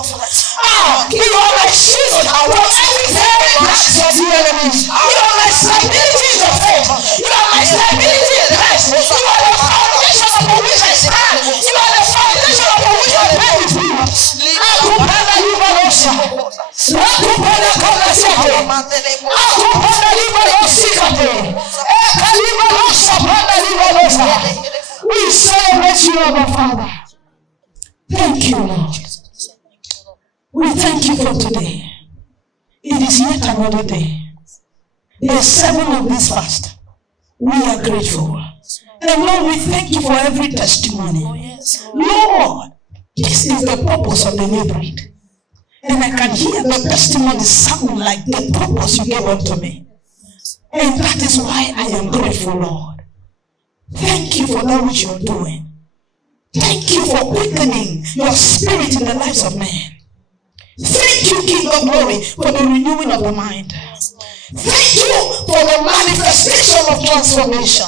You are my shield. From every attacks of the enemies. You are my stability in the faith. You are my stability in Christ. You are the foundation upon which I stand. You are the foundation upon which I pray with you. Akupenda libalosha. Akupenda kolasete. Akupenda libalosikate. Ekalibalosha panda libalosa. We celebrate you, our Father. Thank you, Lord. We thank you for today. It is yet another day. Day 7 of this fast. We are grateful. And Lord, we thank you for every testimony. Lord, this is the purpose of the new breed. And I can hear the testimony sound like the purpose you gave unto me. And that is why I am grateful, Lord. Thank you for that which you are doing. Thank you for quickening your spirit in the lives of men. Thank you, King of Glory, for the renewing of the mind. Thank you for the manifestation of transformation.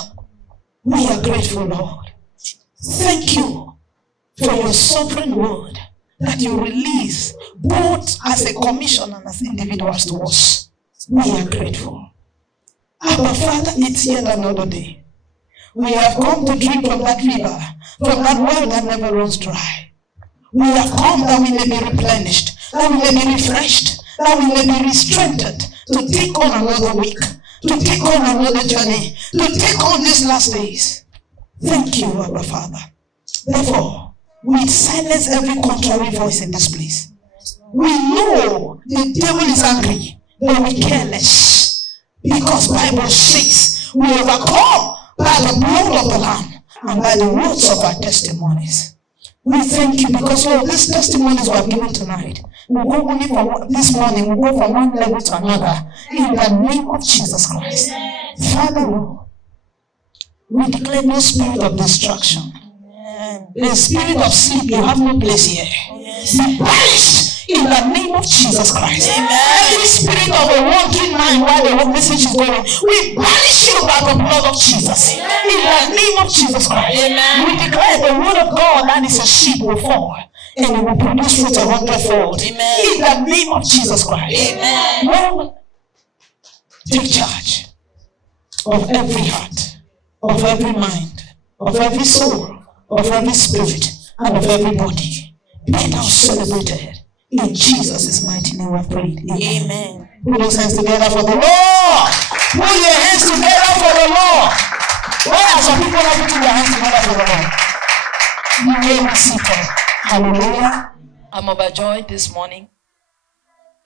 We are grateful, Lord. Thank you for your sovereign word that you release both as a commission and as individuals to us. We are grateful. Our Father, it's yet another day. We have come to drink from that river, from that well that never runs dry. We have come that we may be replenished, that we may be refreshed, that we may be strengthened to take on another week, to take on another journey, to take on these last days. Thank you, our Father. Therefore, we silence every contrary voice in this place. We know the devil is angry, but we care less. Because Bible says we overcome by the blood of the Lamb and by the words of our testimonies. We thank you because of these testimonies we have given tonight. We'll go only from this morning, we'll go from one level to another in the name of Jesus Christ. Father, Lord, we declare no spirit of destruction. The spirit of sleep, you have no place here. Be banished in the name of Jesus Christ. Every spirit of a wandering mind while the message is going, we banish you by the blood of Jesus. In the name of Jesus Christ. We declare the word of God that is a sheep will fall and it will produce fruit 100-fold. In the name of Jesus Christ. Lord, take charge of every heart, of every mind, of every soul, of every spirit, and of every body. Be now celebrated. In Jesus' mighty name we have prayed. Amen. Put those hands together for the Lord. Put your hands together for the Lord. Why are some people not putting their hands together for the Lord? You may be seated. Hallelujah. I'm overjoyed this morning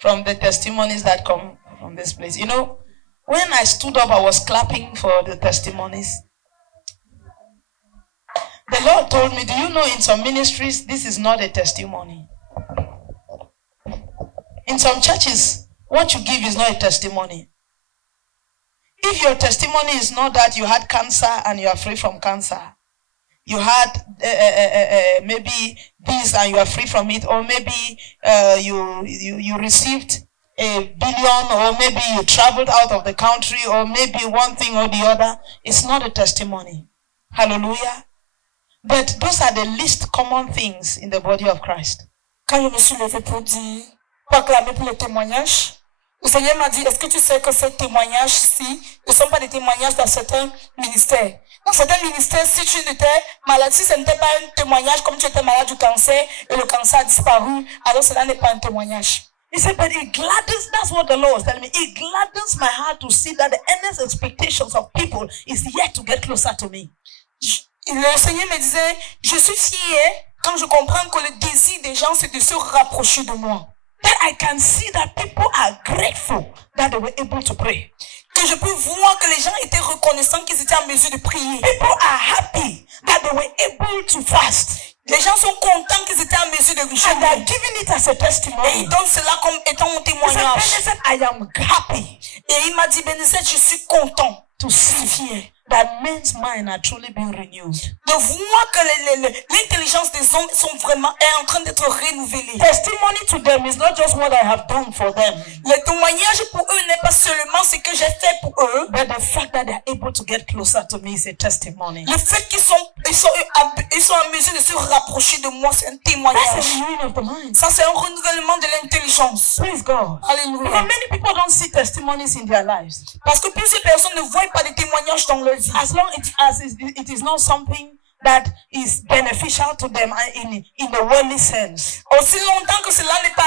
from the testimonies that come from this place. You know, when I stood up, I was clapping for the testimonies. The Lord told me, do you know in some ministries, this is not a testimony. In some churches, what you give is not a testimony. If your testimony is not that you had cancer and you are free from cancer, you had maybe this and you are free from it, or maybe you received $1 billion, or maybe you traveled out of the country, or maybe one thing or the other, it's not a testimony. Hallelujah. But those are the least common things in the body of Christ. Quand je me suis levé pour dire, pour acclamer pour le témoignage, le Seigneur m'a dit, est-ce que tu sais que ces témoignages-ci ne sont pas des témoignages dans certains ministères? Dans certains ministères, si tu étais malade, si ce n'était pas un témoignage comme tu étais malade du cancer et le cancer a disparu, alors cela n'est pas un témoignage. He said, but it gladdens, that's what the Lord was telling me. It gladdens my heart to see that the earnest expectations of people is yet to get closer to me. Le Seigneur me disait, je suis fier quand je comprends que le désir des gens c'est de se rapprocher de moi. That I can see that people are grateful that they were able to pray. Que je peux voir que les gens étaient reconnaissants qu'ils étaient en mesure de prier. People are happy that they were able to fast. Les gens sont contents qu'ils étaient en mesure de jeûner. And they are giving it as a testimony. Et ils donnent cela comme étant un témoignage. He said, I am happy. Et il m'a dit, Bénézet, je suis content. To see that men's minds are truly being renewed. De voir que l'intelligence des hommes est en train d'être renouvelée. Testimony to them is not just what I have done for them. Le témoignage pour eux n'est pas seulement ce que j'ai fait pour eux, but the fact that they are able to get closer to me is a testimony. le fait qu'ils sont en mesure de se rapprocher de moi, c'est un témoignage. That's a renewing of the mind. Ça, c'est un renouvellement de l'intelligence. Praise God. Because Alléluia. many people don't see testimonies in their lives. Parce que plusieurs personnes ne voient pas de témoignages dans leur vie. As long as it is not something that is beneficial to them in the worldly sense. Aussi longtemps que cela n'est pas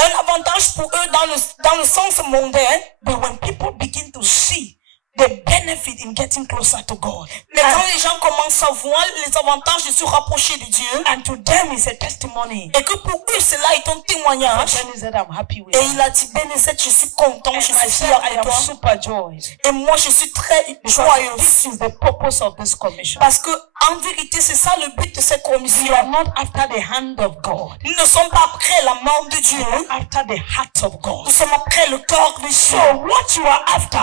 un avantage pour eux dans le sens mondain, But when people begin to see the benefit in getting closer to God, mais quand les gens commencent à voir les avantages de se rapprocher de Dieu, and to them it's a testimony, et que pour eux cela est un témoignage, Ben said, I'm happy with et you. il a dit, Bénézet, je suis content, And je I suis said, fier I de am toi, super joy. et moi je suis très Because joyeuse. this is the purpose of this commission. Parce que, en vérité, c'est ça le but de cette We commission. are not after the hand of God. Nous ne sommes pas après la main de Dieu, We are after the heart of God. nous sommes après le cœur de So Dieu. what you are after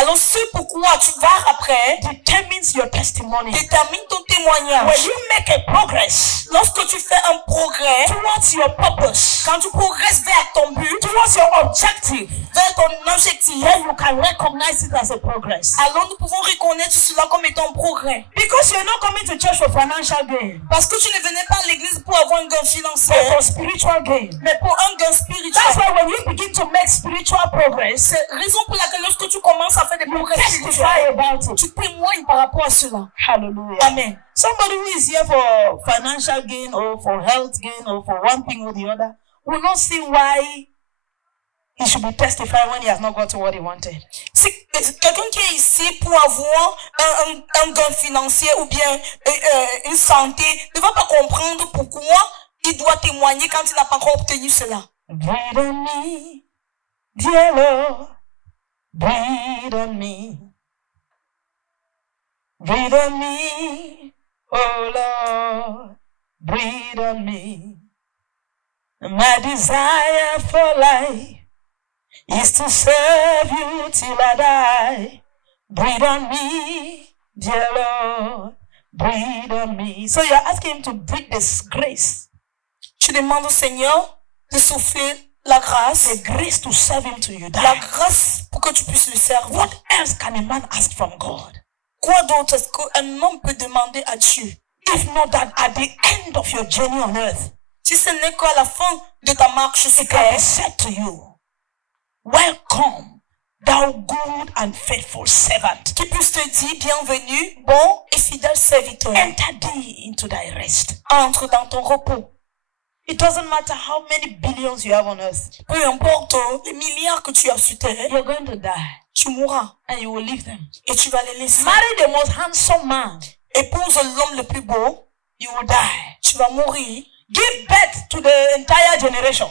Alors ce pourquoi tu vas après determines your testimony. détermine ton When témoignage. you make a progress Lorsque tu fais un progrès, towards your purpose, quand tu progresses vers ton but, towards your objective, vers ton objectif, then you can recognize it as a progress. alors nous pouvons reconnaître cela comme étant un progrès. Because you're not coming to church for financial gain, Parce que tu ne venais pas à l'église pour avoir un gain financier, but for spiritual gain. mais pour un gain That's spirituel. why when you begin to make spiritual progress, C'est la raison pour laquelle lorsque tu commences à faire des progrès testify spirituels, about it. tu témoignes par rapport à cela. Hallelujah. Amen. Somebody who is here for financial gain or for health gain or for one thing or the other will not see why he should be testifying when he has not got to what he wanted. Si quelqu'un qui est ici pour avoir un gain financier ou bien une santé ne va pas comprendre pourquoi il doit témoigner quand il n'a pas encore obtenu cela. Breathe on me, dear Lord, breathe on me. Breathe on me, oh Lord, breathe on me. My desire for life is to serve you till I die. Breathe on me, dear Lord, breathe on me. So you're asking him to breathe this grace, Tu demandes au Seigneur de souffler la grâce, the grace to serve him till you la die. grâce pour que tu puisses le servir. What else can a man ask from God? Quoi d'autre est-ce qu'un homme peut demander à Dieu? If not that at the end of your journey on earth, Si ce n'est qu'à la fin de ta marche sur it can terre, be said to you, welcome, thou good and faithful servant. qu'il puisse te dire, bienvenue, bon et fidèle serviteur. Enter thee into thy rest. Entre dans ton repos. It doesn't matter how many billions you have on earth. Peu importe les milliards que tu as sur terre, You're going to die tu mourras and you will leave them. et tu vas les laisser. Marry the most handsome man, Épouse l'homme le plus beau, you will die. tu vas mourir. Give birth to the entire generation,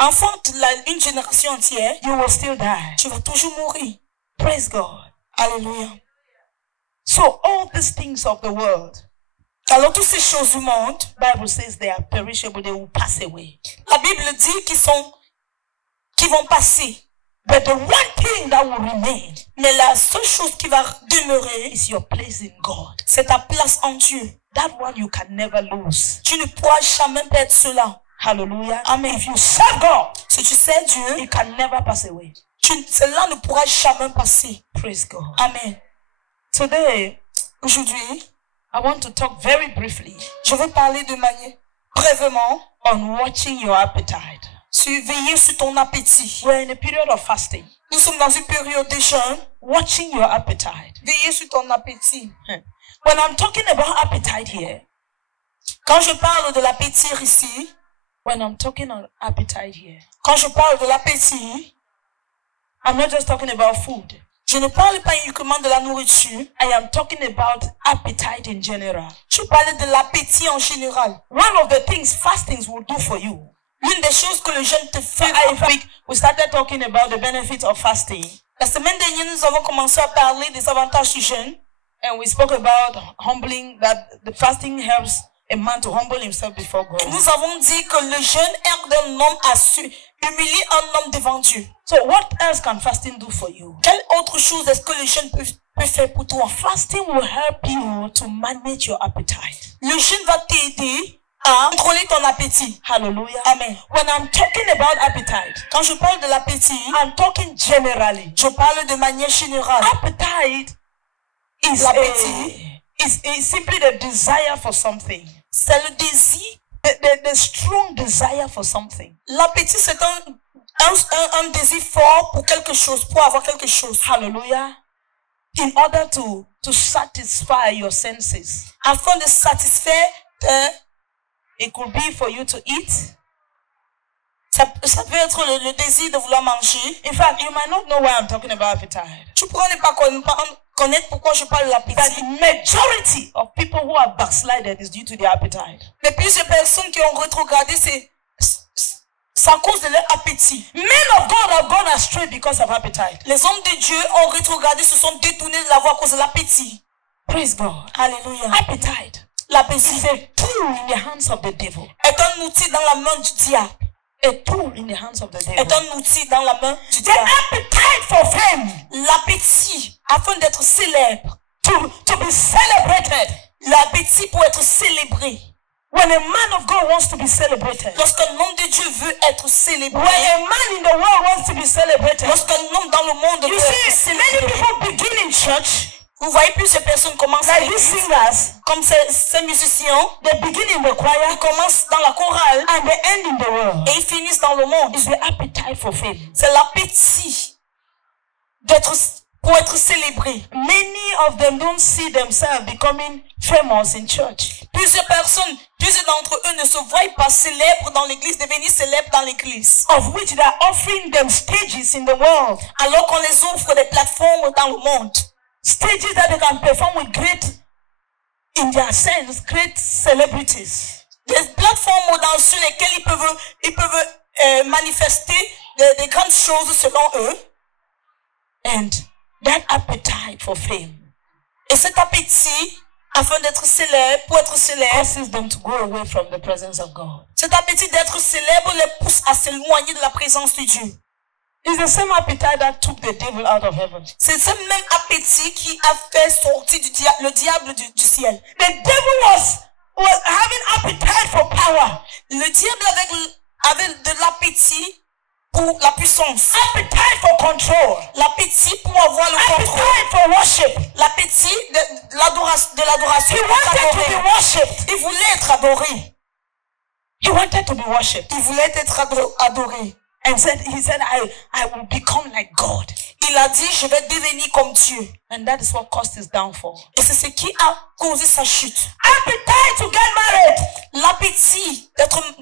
Enfante une génération entière, you will still die. tu vas toujours mourir. Praise God. Alléluia. So all these things of the world, Alors toutes ces choses du monde, Bible says they are perishable, they will pass away. la Bible dit qu'ils vont passer. But the one thing that will remain Mais la seule chose qui va demeurer, is your place in God. c'est ta place en Dieu. That one you can never lose. Tu ne pourras jamais perdre cela. Hallelujah. Amen. If you serve God, Si tu sais Dieu, it can never pass away. cela ne pourra jamais passer. Praise God. Amen. Today, Aujourd'hui, I want to talk very briefly je vais parler de manière brièvement on watching your appetite. sur veiller sur ton appétit. We're in a period of fasting. Nous sommes dans une période de jeûne. Watching your appetite. Veiller sur ton appétit. When I'm talking about appetite here, Quand je parle de l'appétit ici, when I'm talking on appetite here, quand je parle de l'appétit, I'm not just talking about food. je ne parle pas uniquement de la nourriture. I am talking about appetite in general. Je parle de l'appétit en général. One of the things fastings will do for you. L'une des choses que le jeûne te fait. Last week, we started talking about the benefits of fasting. La semaine dernière, nous avons commencé à parler des avantages du jeûne. And we spoke about humbling, that the fasting helps a man to humble himself before God. Nous avons dit que le jeûne aide un homme à humilier un homme devant Dieu. So what else can fasting do for you? Quelle autre chose est-ce que le jeûne peut faire pour toi? Fasting will help you to manage your appetite. Le jeûne va t'aider à contrôler ton appétit. Hallelujah. Amen. When I'm talking about appetite, Quand je parle de l'appétit, I'm talking generally. je parle de manière générale. Appetite is L'appétit is simply the desire for something. c'est le désir. The strong desire for something. L'appétit, c'est un désir fort pour quelque chose, pour avoir quelque chose. Hallelujah. In order to satisfy your senses. Afin de satisfaire, It could be for you to eat. ça peut être le désir de vouloir manger. In fact, you might not know why I'm talking about appetite. Tu pourrais ne pas connaître pourquoi je parle de But l'appétit. the majority of people who are backslided is due to their appetite. Mais plusieurs personnes qui ont rétrogradé, c'est à cause de leur appétit. Men of God have gone astray because of appetite. Les hommes de Dieu ont rétrogradé, se sont détournés de la voie à cause de l'appétit. Praise God. Alléluia. Appetite L'appétit is a tool in the hands of the devil. est un outil dans la main du diable. A tool in the hands of the devil. Est un outil dans la main du The diable. appetite for fame, L'appétit, afin d'être célèbre. to be celebrated. L'appétit pour être célébré. When a man of God wants to be celebrated, Lorsqu'un homme de Dieu veut être célébré, when a man in the world wants to be celebrated, lorsqu'un homme dans le monde you veut être see, many célébré, people begin in church, vous voyez plusieurs personnes commencent à like these l'église, singers, comme ces musiciens, they begin in the choir ils commencent dans la chorale and they end in the world. et ils finissent dans le monde. It's the appetite for fame. C'est l'appétit pour être célébré. Many of them don't see themselves becoming famous in church. Plusieurs d'entre eux ne se voient pas célèbres dans l'église, devenir célèbres dans l'église. Of which they are offering them stages in the world. Alors qu'on les offre des plateformes dans le monde. Stages that they can perform with great, in their sense, great celebrities. Des plateformes sur lesquelles ils peuvent manifester des grandes choses selon eux. And that appetite for fame Et cet appétit, afin d'être célèbre, pour être célèbre, causes them to go away from the presence of God. cet appétit d'être célèbre les pousse à s'éloigner de la présence de Dieu. It's the same appetite that took the devil out of heaven. C'est ce même appétit qui a fait sortir le diable du ciel. The devil was having appetite for power. Le diable avait de l'appétit pour la puissance. Appetite for control. L'appétit pour avoir le contrôle. Appetite for worship. L'appétit de l'adoration. He wanted to be worshipped. Il voulait être adoré. He wanted to be worshipped. Il voulait être adoré. And he said, I will become like God. Il a dit, je vais devenir comme Dieu. And that is what caused his downfall. Et c'est ce qui a causé sa chute. Appetite to get married. L'appétit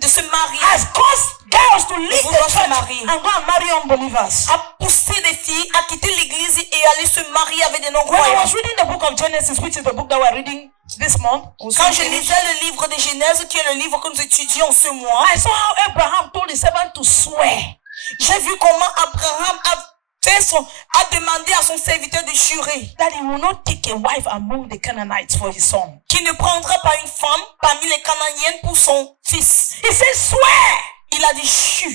de se marier Has caused girls to leave the vouloir se church marier. and go and marry unbelievers. a poussé des filles à quitter l'église et aller se marier avec des When I non-croyants. was reading the book of Genesis, which is the book that we're reading this month, Quand je lisais le livre de Genèse, qui est le livre que nous étudions ce mois, I saw how Abraham told his servant to swear. j'ai vu comment Abraham a demandé à son serviteur de jurer That he will not take a wife among the Canaanites for his son. qu'il ne prendra pas une femme parmi les Canaaniennes pour son fils. He said, swear, Il a dit, jure,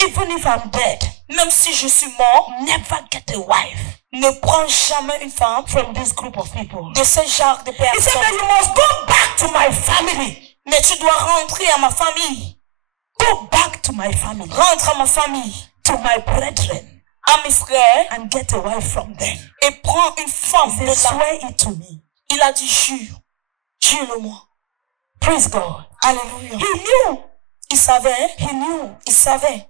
even if I'm dead, même si je suis mort, never get a wife ne prends jamais une femme from this group of people. de ce genre de He said personnes. that you must go back to my family. Mais tu dois rentrer à ma famille. Go back to my family, Rentre à ma famille, to my brethren, à mes frères, and get a wife from them. et prends une femme de He said, là. swear it to me. Il a dit, jure, jure-le-moi. Praise God. Alléluia. He knew. Il savait, He knew. il savait.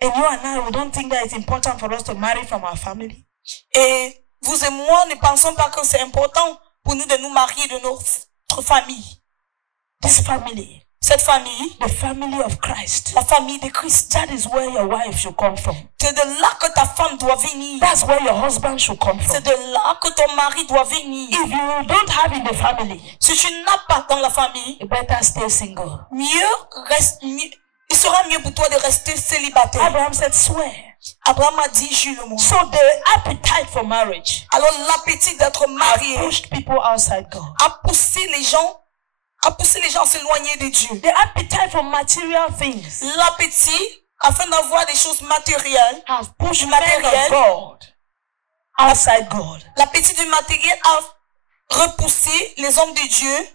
And you and I, we don't think that it's important for us to marry from our family. Et vous et moi ne pensons pas que c'est important pour nous de nous marier de notre famille. This family, Cette famille, the family of Christ, la famille de Christ, that is where your wife should come from. c'est de là que ta femme doit venir. That's where your husband should come C'est from. de là que ton mari doit venir. If you don't have in the family, Si tu n'as pas dans la famille, you better stay single. il sera mieux pour toi de rester célibataire. Abraham said, swear. Abraham a dit, jure-le-moi. So the appetite for marriage Alors l'appétit d'être marié pushed people outside God. a poussé les gens à s'éloigner de Dieu. The appetite for material things L'appétit, afin d'avoir des choses matérielles, has pushed du men matériel, of God outside God. l'appétit du matériel repousser les hommes de Dieu,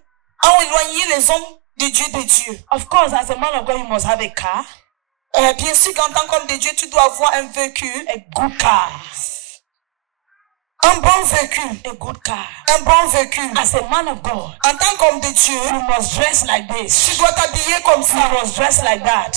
ont éloigné les hommes de Dieu. Of course, as a man of God, you must have a car. Bien sûr qu'en tant qu'homme de Dieu, tu dois avoir un véhicule. A good car. Un bon véhicule. A good car. Un bon véhicule. As a man of God, En tant qu'homme de Dieu, you must dress like this. tu dois t'habiller comme ça. You must dress like that.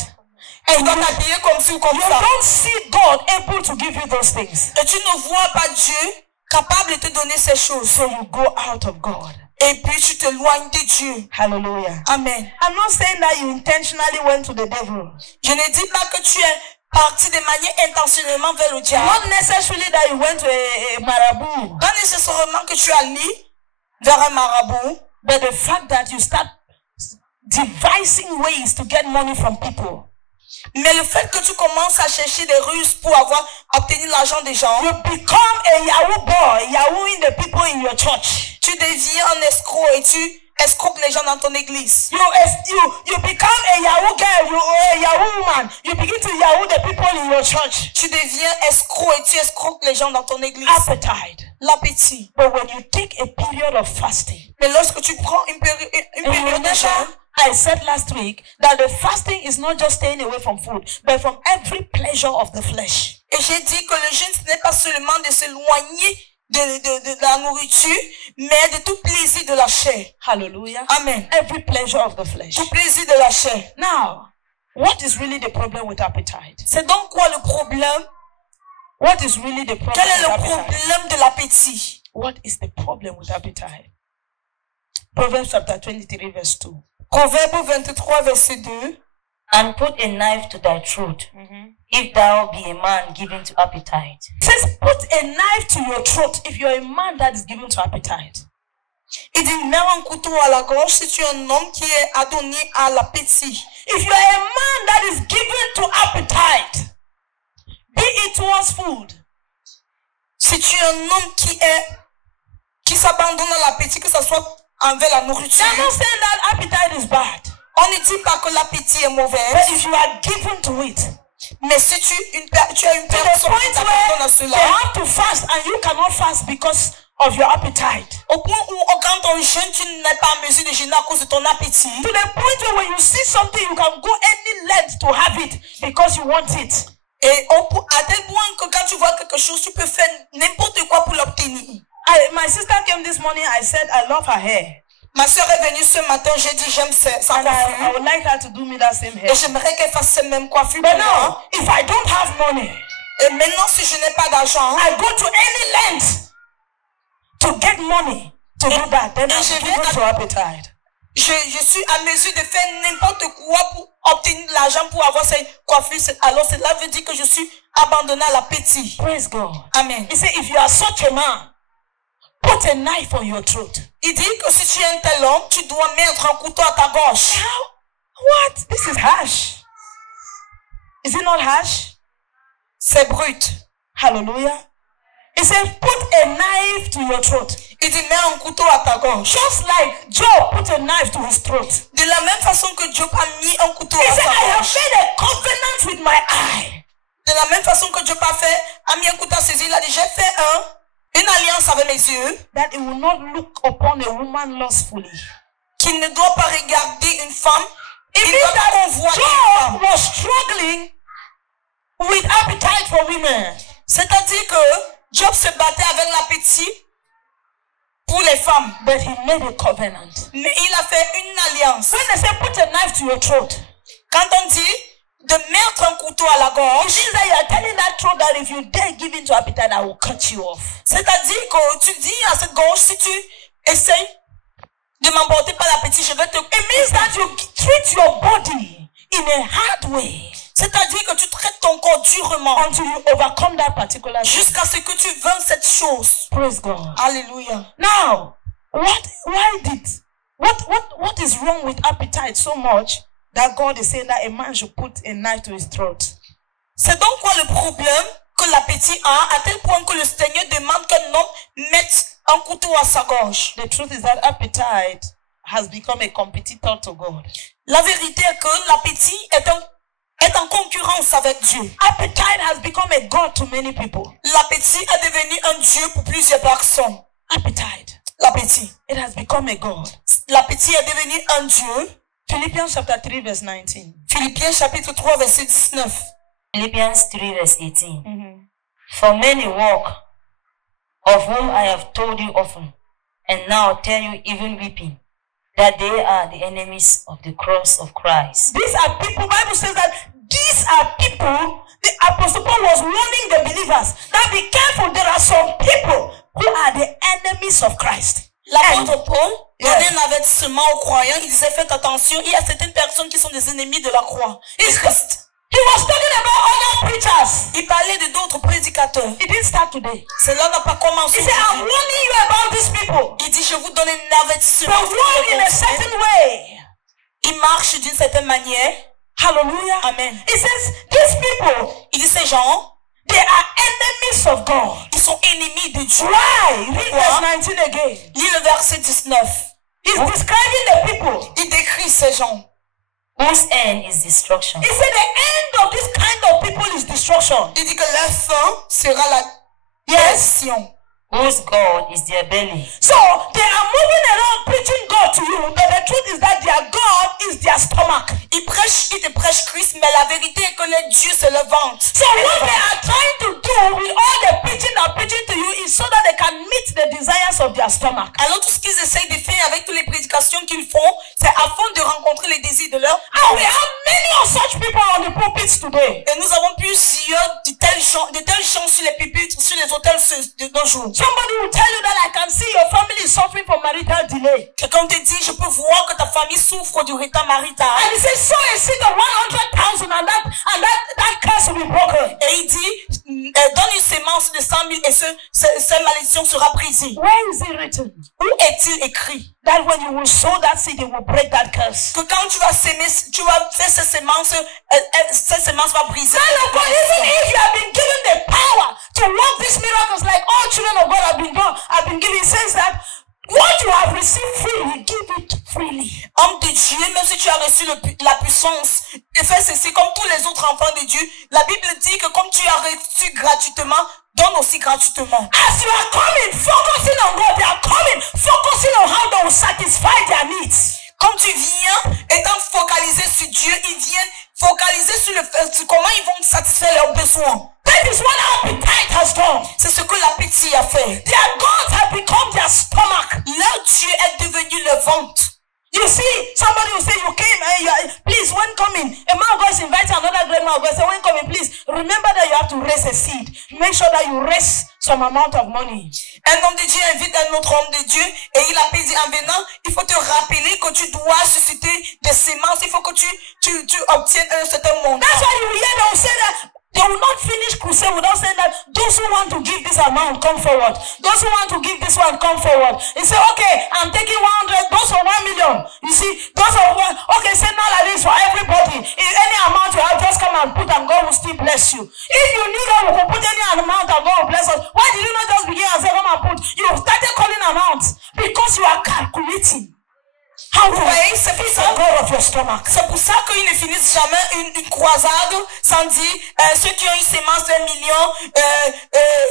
Tu dois t'habiller comme ci ou comme You ça. don't see God able to give you those things. Et tu ne vois pas Dieu capable de te donner ces choses. So you go out of God. Et puis tu t'éloignes de Dieu. Hallelujah. Amen. I'm not saying that you intentionally went to the devil. Je ne dis pas que tu es parti de manière intentionnellement vers le diable. Not necessarily that you went to a marabout. Pas nécessairement que tu es allé vers un marabout. But the fact that you start devising ways to get money from people. Mais le fait que tu commences à chercher des ruses pour obtenir l'argent des gens. You become a Yahoo boy, Yahooing the people in your church. Tu deviens un escroc et tu escroques les gens dans ton église. You become a Yahoo girl, a Yahoo woman. You begin to Yahoo the people in your church. Tu deviens escroc et tu escroques les gens dans ton église. Appetite. L'appétit. But when you take a period of fasting. Mais lorsque tu prends une période de jeûne. I said last week that the fasting is not just staying away from food, but from every pleasure of the flesh. Et j'ai dit que le jeûne, ce n'est pas seulement de s'éloigner de la nourriture, mais de tout plaisir de la chair. Hallelujah. Amen. Every pleasure of the flesh. Tout plaisir de la chair. Now, what is really the problem with appetite? C'est donc quoi le problème? What is really the problem? Quel est with le appetite? problème de l'appétit? What is the problem with appetite? Proverbs chapter 23 verse 2. Proverbe 23 verset 2. And put a knife to thy throat, if thou be a man given to appetite. It says, put a knife to your throat if you're a man that is given to appetite. Il dit, mets un couteau à la gorge si tu es un homme qui est adonné à l'appétit. If you're a man that is given to appetite, be it towards food. Si tu es un homme qui s'abandonne à l'appétit, que ce soit envers la nourriture. I'm not saying that appetite is bad. On ne dit pas que l'appétit est mauvais. But if you are given to it, mais si tu as une personne qui t'abandonne à cela, they have to fast and you cannot fast because of your appetite. Au point où quand on jeûne, tu n'es pas en mesure de jeûner à cause de ton appétit. To the point where when you see something, you can go any length to have it because you want it. Et à tel point que quand tu vois quelque chose, tu peux faire n'importe quoi pour l'obtenir. My sister came this morning. I said I love her hair. Ma soeur est venue ce matin, j'ai dit j'aime sa coiffure. I would like her to do me that same hair. Et j'aimerais qu'elle fasse cette même coiffure. But now, if I don't have money, et maintenant si je n'ai pas d'argent, I go to any length to get money to do that. Then I'm given to appetite. Je suis à mesure de faire n'importe quoi pour obtenir de l'argent pour avoir cette coiffure. Alors cela veut dire que je suis abandonné à l'appétit. Praise God. Amen. He said, if you are such a man, put a knife on your throat. Il dit que si tu es un tel homme, tu dois mettre un couteau à ta gorge. What? This is harsh. Is it not harsh? C'est brut. Hallelujah. He said, put a knife to your throat. Il dit, mets un couteau à ta gorge. Just like Job put a knife to his throat. De la même façon que Job a mis un couteau He à said, sa I have gorge. made a covenant with my eye. De la même façon que Job a mis un couteau à ses yeux, il a dit, j'ai fait une alliance avec mes yeux. That he will not look upon a woman lustfully. Qu'il ne doit pas regarder une femme. It means that Job was struggling with appetite for women. C'est-à-dire que Job se battait avec l'appétit pour les femmes. But he made a covenant. Mais il a fait une alliance. When they say put a knife to your throat, quand on dit de mettre un couteau à la gorge, it means that you are telling that throat that if you dare give in to appetite, I will cut you off. C'est-à-dire que tu dis à cette gorge, si tu essayes de m'emporter par l'appétit, je vais te... It means that you treat your body in a hard way. C'est-à-dire que tu traites ton corps durement until you overcome that particular thing. Jusqu'à ce que tu vaincres cette chose. Praise God. Alléluia. Now, what is wrong with appetite so much that God is saying that a man should put a knife to his throat? C'est donc quoi le problème que l'appétit a, à tel point que le Seigneur demande qu'un homme mette un couteau à sa gorge? The truth is that appetite has become a competitor to God. La vérité est que l'appétit est en concurrence avec Dieu. Appetite has become a god to many people. L'appétit est devenu un dieu pour plusieurs personnes. Appetite. l'appétit. It has become a God. L'appétit est devenu un Dieu. Philippians chapter 3 verse 19. Philippiens chapitre 3 verset 19. Philippians 3 verse 18. For many walk, of whom I have told you often, and now tell you even weeping, that they are the enemies of the cross of Christ. These are people, Bible says that these are people, the Apostle Paul was warning the believers, that be careful, there are some people who are the enemies of Christ. L'apôtre Paul donnait Yes. un avertissement aux croyants. Il disait, faites attention, il y a certaines personnes qui sont des ennemis de la croix. He was talking about other preachers. Il parlait de d'autres prédicateurs. It didn't start today. Cela n'a pas commencé. He said, I'm aujourd'hui. warning you about these people. Il dit, je vous donne un avertissement. They walk in a certain way. Ils marchent d'une certaine manière. Hallelujah. Amen. He says, these people, Il dit, ces gens, they are enemies of God. ils sont ennemis de Dieu. Why? Read Pourquoi? verse 19 again. Lis le verset 19. He's describing the people. Il décrit ces gens. Whose end is destruction, He said the end of this kind of people is destruction. Il dit que leur fin sera la perdition. whose God is their belly, So they are moving around preaching God to you, but the truth is that their God is their stomach. Ils te prêchent Christ, mais la vérité est que leur Dieu c'est le ventre. So what they are trying to do with all the preaching they're preaching to you is so that they can meet the desires of their stomach. Alors tout ce qu'ils essayent de faire avec toutes les prédications qu'ils font, c'est afin de rencontrer les désirs de leur And we ventre. have many of such people on the pulpits today. Et nous avons plusieurs de tels chants sur les pupitres, sur les autels de nos jours. Somebody will tell you that I can see your family is suffering from marital delay. Quelqu'un te dit, je peux voir que ta famille souffre du retard marital. And he says, sow a seed of 100,000 and that curse will be broken. Et il dit, donne une sémence de 100 000 et cette malédiction sera brisée. Where is it written? Où est-il écrit? That when you will sow that seed, it will break that curse. Que quand tu vas s'aimer, tu vas faire cette sémence va briser. Man of God, even if you have been given the power to work these miracles like all children of God have been given, it says that what you have received freely, give it freely. Homme de Dieu, même si tu as reçu la puissance de faire ceci comme tous les autres enfants de Dieu, la Bible dit que comme tu as reçu gratuitement, donne aussi gratuitement. As you are coming, focusing on God, they are coming, focusing on how they will satisfy their needs. Quand tu viens, étant focalisé sur Dieu, ils viennent focaliser sur comment ils vont satisfaire leurs besoins. That is what appetite has done. C'est ce que l'appétit a fait. Their gods have become their stomach. Leur Dieu est devenu le ventre. You see, somebody will say, you came, please, when coming, a man of God is inviting another great man of God, say, when coming, please, remember that you have to raise a seed. Make sure that you raise some amount of money. Un homme de Dieu invite un autre homme de Dieu et il appelle, dit, en venant, il faut te rappeler que tu dois susciter des semences, il faut que tu obtiennes un certain montant. That's why you hear them say that they will not finish crusade without saying that those who want to give this amount, come forward. Those who want to give this one, come forward. He say, okay, I'm taking 100, those of 1 million. You see, those of 1, okay, say now like this for everybody. If any amount you have, just come and put and God will still bless you. If you need that, we can put any amount and God will bless us. Why did you not just begin and say, come and put? You started calling amounts because you are calculating. How to Oui, c'est pour ça. God of your stomach. C'est pour ça qu'ils ne finissent jamais une croisade sans dire ceux qui ont une sémence de 1 million,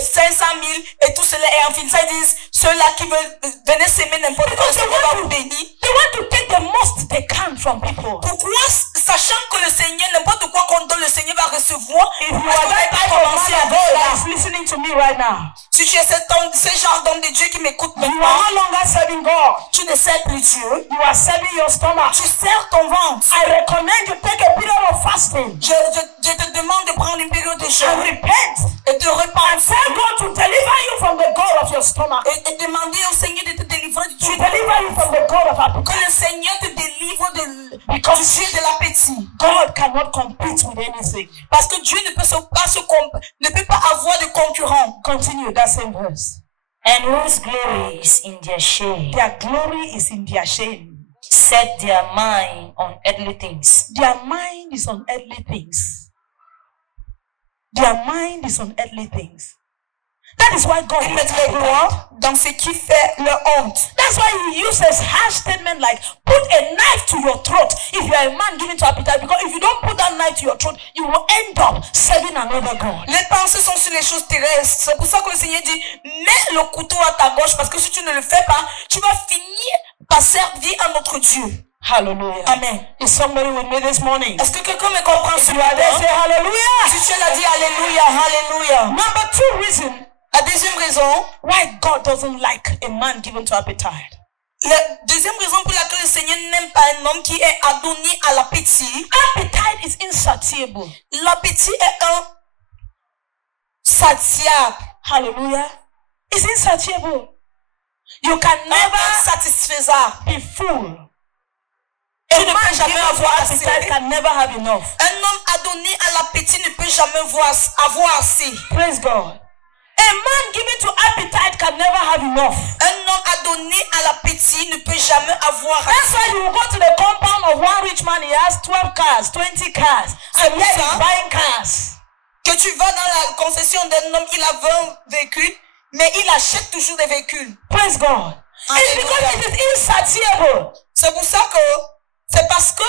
500 000 et tout cela. Et en fin ça ils disent ceux-là qui veulent venir s'aimer n'importe quoi, Seigneur va vous bénir. They want to take the most they can from people. Pourquoi, sachant que le Seigneur, n'importe quoi qu'on donne, le Seigneur va recevoir. If you are that type of man of God that is listening to me right now, Si tu es ce genre d'homme de Dieu qui m'écoute you are maintenant, no longer serving God. tu ne sers plus Dieu. You are serving your stomach. Tu sers ton ventre. I recommend you take a period of fasting Je te demande de prendre une période de and jeûne repent et de and repenser tell God to deliver you from the God of your stomach. et demander au Seigneur de te délivrer du To Dieu. deliver you from the God of appetite. Que le Seigneur te délivre du Because Dieu de l'appétit. God cannot compete with anything. Parce que Dieu ne peut pas avoir de concurrent. Continue that same verse. and whose glory is in their shame, Their glory is in their shame. set their mind on earthly things. Their mind is on earthly things. Their mind is on earthly things. That is why God Ils mettent leur gloire dans ce qui fait leur honte. That's why he uses harsh statement like put a knife to your throat if you are a man given to appetite, because if you don't put that knife to your throat, you will end up serving another God. Les pensées sont sur les choses terrestres. C'est pour ça que le Seigneur dit, mets le couteau à ta gauche, parce que si tu ne le fais pas, tu vas finir par servir un autre Dieu. Hallelujah. Amen. Is somebody with me this morning? Est-ce que quelqu'un me comprend ce You are there, say matin? hallelujah. Si tu l'as dit, alléluia, alléluia. Number 2 reason La deuxième raison, why God doesn't like a man given to appetite. la deuxième raison pour laquelle le Seigneur n'aime pas un homme qui est adonné à l'appétit. Appetite is insatiable. L'appétit est insatiable. Hallelujah. It's insatiable. You can Never never satisfaisable. be full. Tu A ne man peux jamais given to avoir assez. appetite can never have enough. Un homme adonné à l'appétit ne peut jamais avoir assez. Praise God. A man given to appetite can never have enough. Un homme adonné à l'appétit ne peut jamais avoir That's assez. why you will go to the compound of one rich man, he has 12 cars, 20 cars, and pour yet ça he's buying cars. Que tu vas dans la concession d'un homme, il a 20 véhicules, mais il achète toujours des véhicules. Praise God. It's because it is insatiable. C'est pour ça que, c'est parce que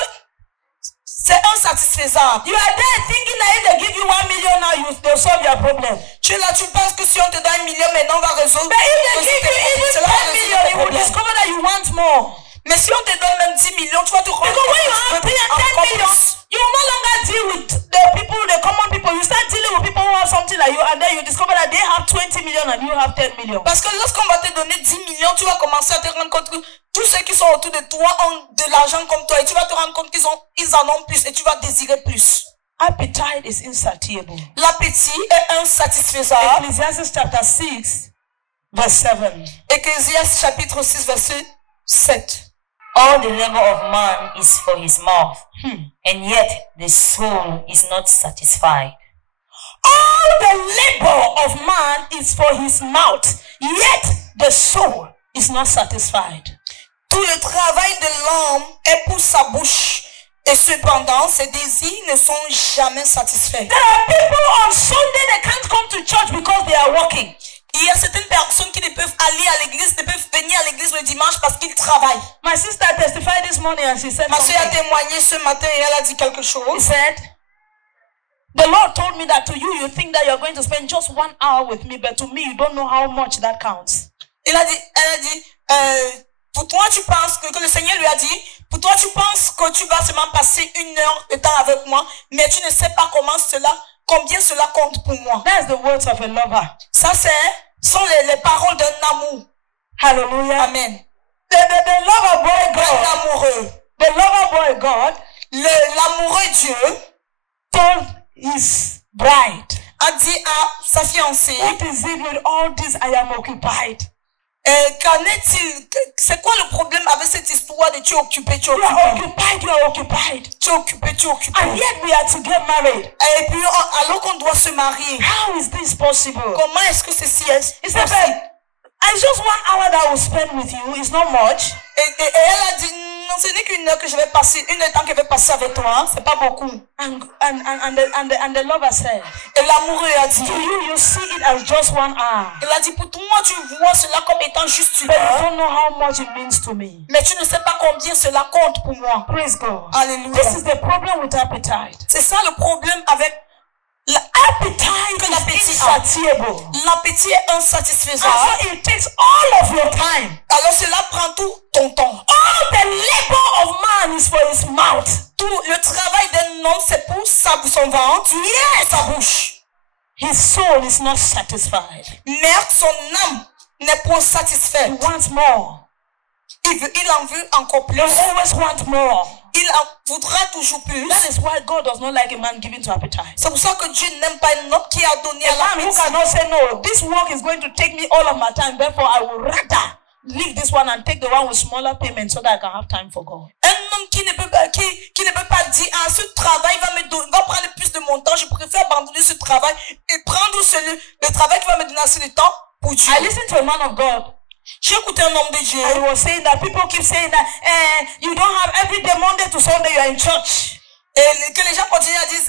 c'est insatisfaisable. You are there thinking that if they give you 1 million now, they'll solve your problem. Tu es là, tu penses que si on te donne 1 million, maintenant on va résoudre. But if they give you even cela va 10 résoudre million, tes you will problèmes. discover that you want more. Mais si on te donne même 10 millions, tu vas te rendre Because when you compte have que 10 tu veux million, encore plus. you will no longer deal with the people, the common people. You start dealing with people who have something like you, and then you discover that they have 20 million and you have 10 million. Parce que lorsqu'on va te donner 10 millions, tu vas commencer à te rendre compte que tous ceux qui sont autour de toi ont de l'argent comme toi. Et tu vas te rendre compte qu'ils en ont plus et tu vas désirer plus. Appetite is insatiable. L'appétit est insatisfaisable. Ecclesiastes chapter 6, verse 7. Ecclésiaste chapitre 6, verset 7. All the labor of man is for his mouth, and yet the soul is not satisfied. All the labor of man is for his mouth, yet the soul is not satisfied. Tout le travail de l'homme est pour sa bouche. Et cependant, ses désirs ne sont jamais satisfaits. There are people on Sunday that can't come to church because they are working. Il y a certaines personnes qui ne peuvent aller à l'église, ne peuvent venir à l'église le dimanche parce qu'ils travaillent. My sister testified this morning and she said Ma soeur a something. témoigné ce matin et elle a dit quelque She chose. said, the Lord told me that to you, you think that you're going to spend just 1 hour with me, but to me, you don't know how much that counts. Elle a dit, pour toi tu penses que le Seigneur lui a dit, pour toi tu penses que tu vas seulement passer 1 heure de temps avec moi, mais tu ne sais pas combien cela compte pour moi. That's the words of a lover. Ça sont les paroles d'un amour. Hallelujah. Amen. The lover boy Un God, amoureux. the lover boy God L'amoureux Dieu told his bride, a dit à sa fiancée, what is it with all this? I am occupied. qu'en est-il? C'est quoi le problème avec cette histoire de tu es occupé, tu es You are occupé? occupied, you are occupied. Tu es occupé, tu es occupé. And yet we are to get married. Et puis, alors qu'on doit se marier, How is this possible? comment est-ce que ceci est He said, possible? babe, it's just 1 hour that I will spend with you. It's not much. Et elle a dit, non, ce n'est qu'une heure que je vais passer, une heure de temps que je vais passer avec toi, c'est pas beaucoup. And the lover said, Et l'amoureux a dit, to you, you see it as just 1 hour. il a dit, pour toi, tu vois cela comme étant juste une But you heure, don't know how much it means to me. mais tu ne sais pas combien cela compte pour moi. Praise God. Alléluia. This is the problem with appetite. C'est ça le problème avec Appetite que is l'appétit a. insatiable. L'appétit est And insatisfaisable. so it takes all of your time. Alors cela prend tout ton temps. All the labor of man is for his mouth. Tout le travail d'un homme, c'est pour son ventre et sa bouche. His soul is not satisfied. Mais son âme n'est point satisfaite. He wants more. Il en veut encore plus. You always want more. Il en voudra toujours plus. That is why God does not like a man given to appetite. C'est pour ça que Dieu n'aime pas un homme qui a donné à A man who l'appétit. cannot say no, this work is going to take me all of my time, therefore I would rather leave this one and take the one with smaller payment so that I can have time for God. Un homme qui ne peut pas dire, ah, ce travail va prendre plus de mon temps, je préfère abandonner ce travail et prendre le travail qui va me donner assez de temps pour Dieu. I listened to a man of God. J'ai écouté un homme de Dieu. And he was saying that people keep saying that you don't have every day, Monday to Sunday, you are in church. Et que les gens continuent à dire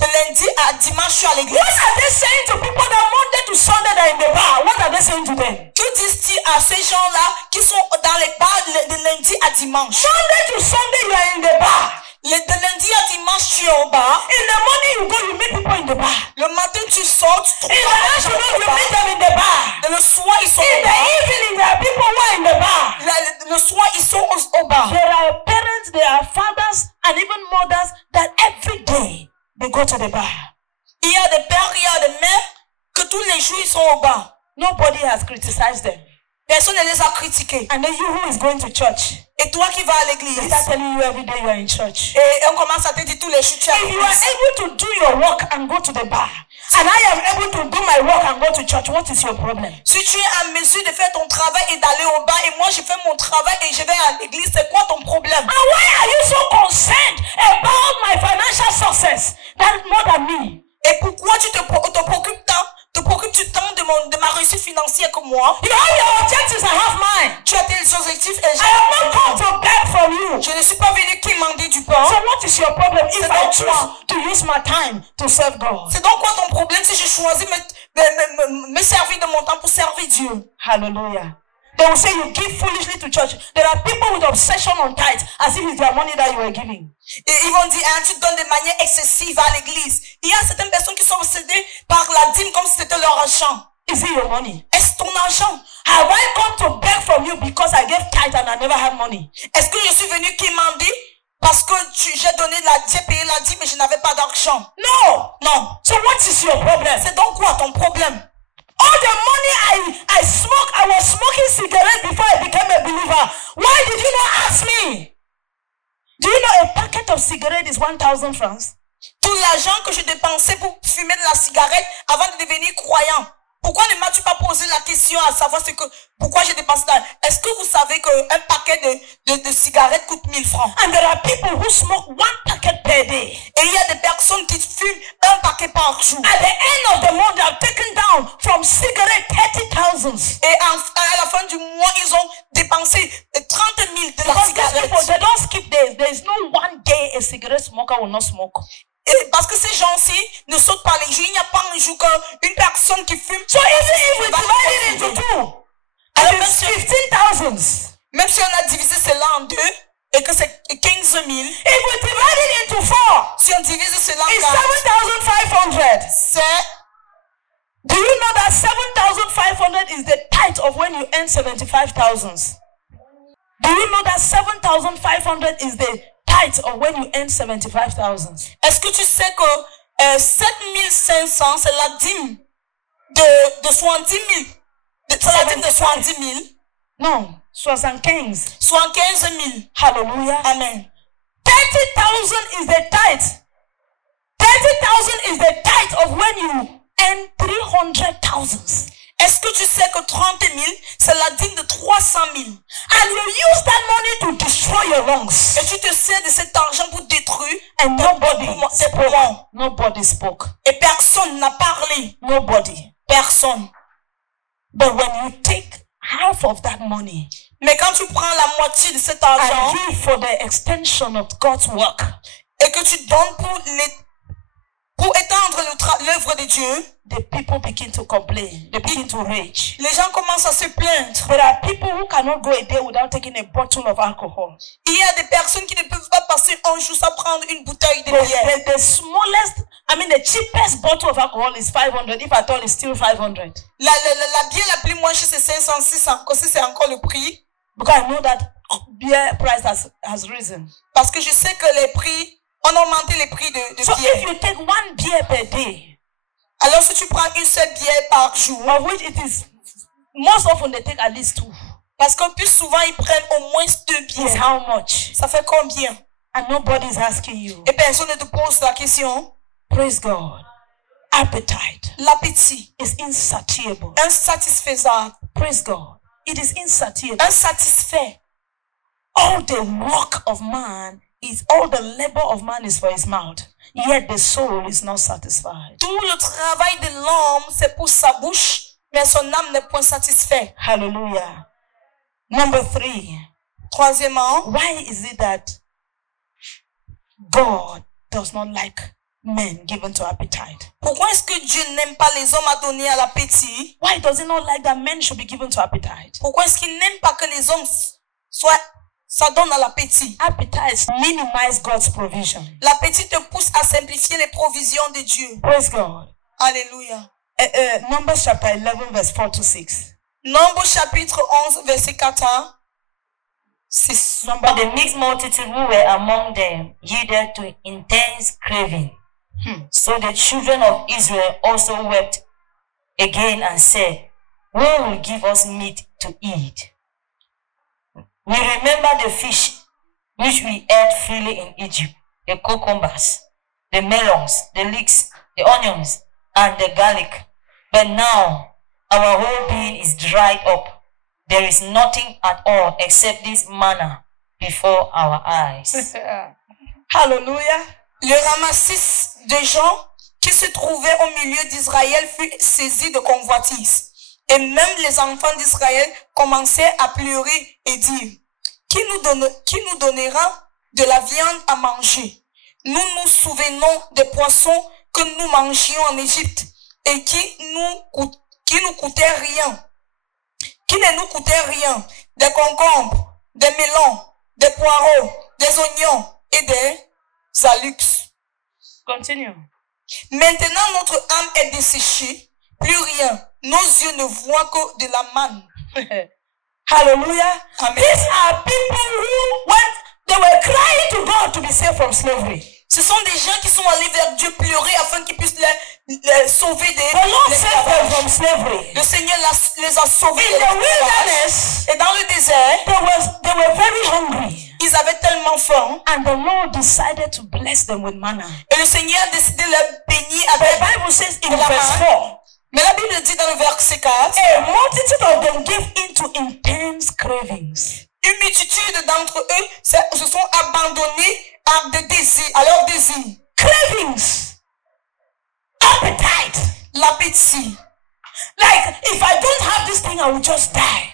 de lundi à dimanche, je suis à l'église. What are they saying to people that Monday to Sunday are in the bar, what are they saying to them? Que disent-ils à ces gens-là qui sont dans les bars de lundi à dimanche? Sunday to Sunday, you are in the bar. De lundi à dimanche, tu es au bar. In the morning, you go, you meet people in the bar. Le matin, tu sors, tu In the afternoon, you meet them in the bar. Et le soir, ils sont In au the bar. evening, there are people who are in the bar. Le soir, ils sont au bar. There are parents, there are fathers, and even mothers that every day they go to the bar. Il y a des pères, il y a des mères que tous les jours, ils sont au bar. Nobody has criticized them. Personne ne les a critiqués. And then you who is going to church, Et toi qui vas à they l'église, start telling you every day you are in church. et on commence à te dire tous les jours, tu es à If you are l'église. able to do your work and go to the bar, and I am able to do my work and go to church, what is your problem? Si tu es en mesure de faire ton travail et d'aller au bar, et moi je fais mon travail et je vais à l'église, c'est quoi ton problème? And why are you so concerned about my financial success? That is more than me. Et pourquoi tu te préoccupes tant de ma réussite financière que moi? You have your objectives, I have mine. Tu as tes objectifs et I am not come to beg from you. je ne suis pas venu quémander du pain. So what is your problem if C'est I donc choose quoi? to use my time to serve God? C'est donc quoi ton problème si je choisis me servir de mon temps pour servir Dieu? Hallelujah. They will say you give foolishly to church. There are people with obsession on tithe as if it's their money that you are giving. Et ils vont dire, hein, tu donnes de manière excessive à l'église. Il y a certaines personnes qui sont obsédées par la dîme comme si c'était leur argent. Is it your money? Est-ce ton argent? Have I come to beg from you because I gave tithe and I never had money? Est-ce que je suis venu quémander parce que j'ai payé la dîme mais je n'avais pas d'argent? No. Non. So what is your problem? C'est donc quoi ton problème? All the money I smoke, I was smoking cigarettes before I became a believer. Why did you not ask me? Do you know a packet of cigarettes is 1,000 francs? Tout l'argent que je dépensais pour fumer de la cigarette avant de devenir croyant. Pourquoi ne m'as-tu pas posé la question à savoir pourquoi j'ai dépensé ça? Est-ce que vous savez qu'un paquet de cigarettes coûte 1,000 francs? And there are people who smoke 1 packet per day. Et il y a des personnes qui fument un paquet par jour. At the end of the month, they have taken down from cigarette 30,000. Et à la fin du mois, ils ont dépensé 30 000 de la Because these cigarette. people, they don't skip days. There is no one day a cigarette smoker will not smoke. Et parce que ces gens-ci ne sautent pas les jours. Il n'y a pas un jour qu'une personne qui fume. So even if we divide it into two, Alors, it is 15,000. même si on a divisé cela en deux, et que c'est 15 000, If we divide it into 4, si on divise cela it's en 4, 7,500. c'est... Do you know that 7,500 is the tithe of when you earn 75,000? Do you know that 7,500 is the tithe of when you earn 75,000? Est-ce que tu sais que 7 500, c'est la dîme de 70 000? C'est la dîme de 70 000? No, 75. 75 000. Hallelujah. Amen. 30,000 is the tithe. 30,000 is the tithe of when you earn 300,000. Est-ce que tu sais que 30 000, c'est la dîme de 300 000? And you use that money to destroy your lungs. Et tu te sers de cet argent pour détruire And nobody tes poumons. Nobody spoke. Et personne n'a parlé. Nobody. Personne. But when you take half of that money Mais quand tu prends la moitié de cet argent and give for the extension of God's work, et que tu donnes pour étendre l'œuvre de Dieu, the people begin to complain. They begin to rage. les gens commencent à se plaindre. There are people who cannot go a day without taking a bottle of alcohol. Il y a des personnes qui ne peuvent pas passer un jour sans prendre une bouteille de bière. The smallest, the cheapest bottle of alcohol is 500. If at all, it's still 500. La bière la plus moins chère, c'est 500, 600. Comme si c'est encore le prix. Because I know that beer price has risen. Parce que je sais que les prix, on a augmenté les prix de So bière. if you take 1 beer per day, Alors si tu prends une seule bière par jour, of which it is, most often they take at least 2. parce que plus souvent ils prennent au moins 2 Is bières. how much? Ça fait combien? And nobody is asking you. Et personne ne te pose la question. Praise God. Appetite L'appétit, is insatiable. insatisfaisable, Praise God. It is insatiable. insatisfait. All the work of man is, all the labor of man is for his mouth. Yet the soul is not satisfied. Tout le travail de l'homme, c'est pour sa bouche, mais son âme n'est point satisfaite. Hallelujah. Number 3. Troisièmement, Why is it that God does not like men given to appetite? Pourquoi est-ce que Dieu n'aime pas les hommes à donner à l'appétit? Why does he not like that men should be given to appetite? Pourquoi est-ce qu'il n'aime pas que les hommes s'adonnent à l'appétit? Appetite minimize God's provision. L'appétit te pousse à simplifier les provisions de Dieu. Praise God. Alléluia. Numbers chapter 11 verse 4 to 6. Nombre chapitre 11 verset 4 à 6. But the mixed multitude who were among them yielded to intense craving. So the children of Israel also wept again and said, "Who will give us meat to eat? We remember the fish which we ate freely in Egypt, the cucumbers, the melons, the leeks, the onions, and the garlic. But now our whole being is dried up. There is nothing at all except this manna before our eyes." Hallelujah. Le ramassis de gens qui se trouvaient au milieu d'Israël fut saisi de convoitise. Et même les enfants d'Israël commençaient à pleurer et dire, qui nous donnera de la viande à manger? Nous nous souvenons des poissons que nous mangions en Égypte et qui nous coûtaient rien. Qui ne nous coûtaient rien. Des concombres, des melons, des poireaux, des oignons et des alux. Continue. Maintenant, notre âme est desséchée, plus rien. Nos yeux ne voient que de la manne. Hallelujah. Amen. These are people who, when they were crying to God to be saved from slavery, Ce sont des gens qui sont allés vers Dieu pleurer afin qu'il puisse les sauver the Lord des saved them esclavages. from slavery. Le Seigneur les a sauvés In de the l'esclavage. wilderness, Et dans le désert, they were very hungry. ils avaient tellement faim. And the Lord decided to bless them with manna. Et le Seigneur a décidé de les bénir The avec Bible says in de la verse manne. 4, Mais la Bible dit dans le verset 4, a multitude of them gave into intense cravings. une multitude d'entre eux se sont abandonnés à leur désir. Cravings. Appetite. L'appétit. Like, if I don't have this thing, I will just die.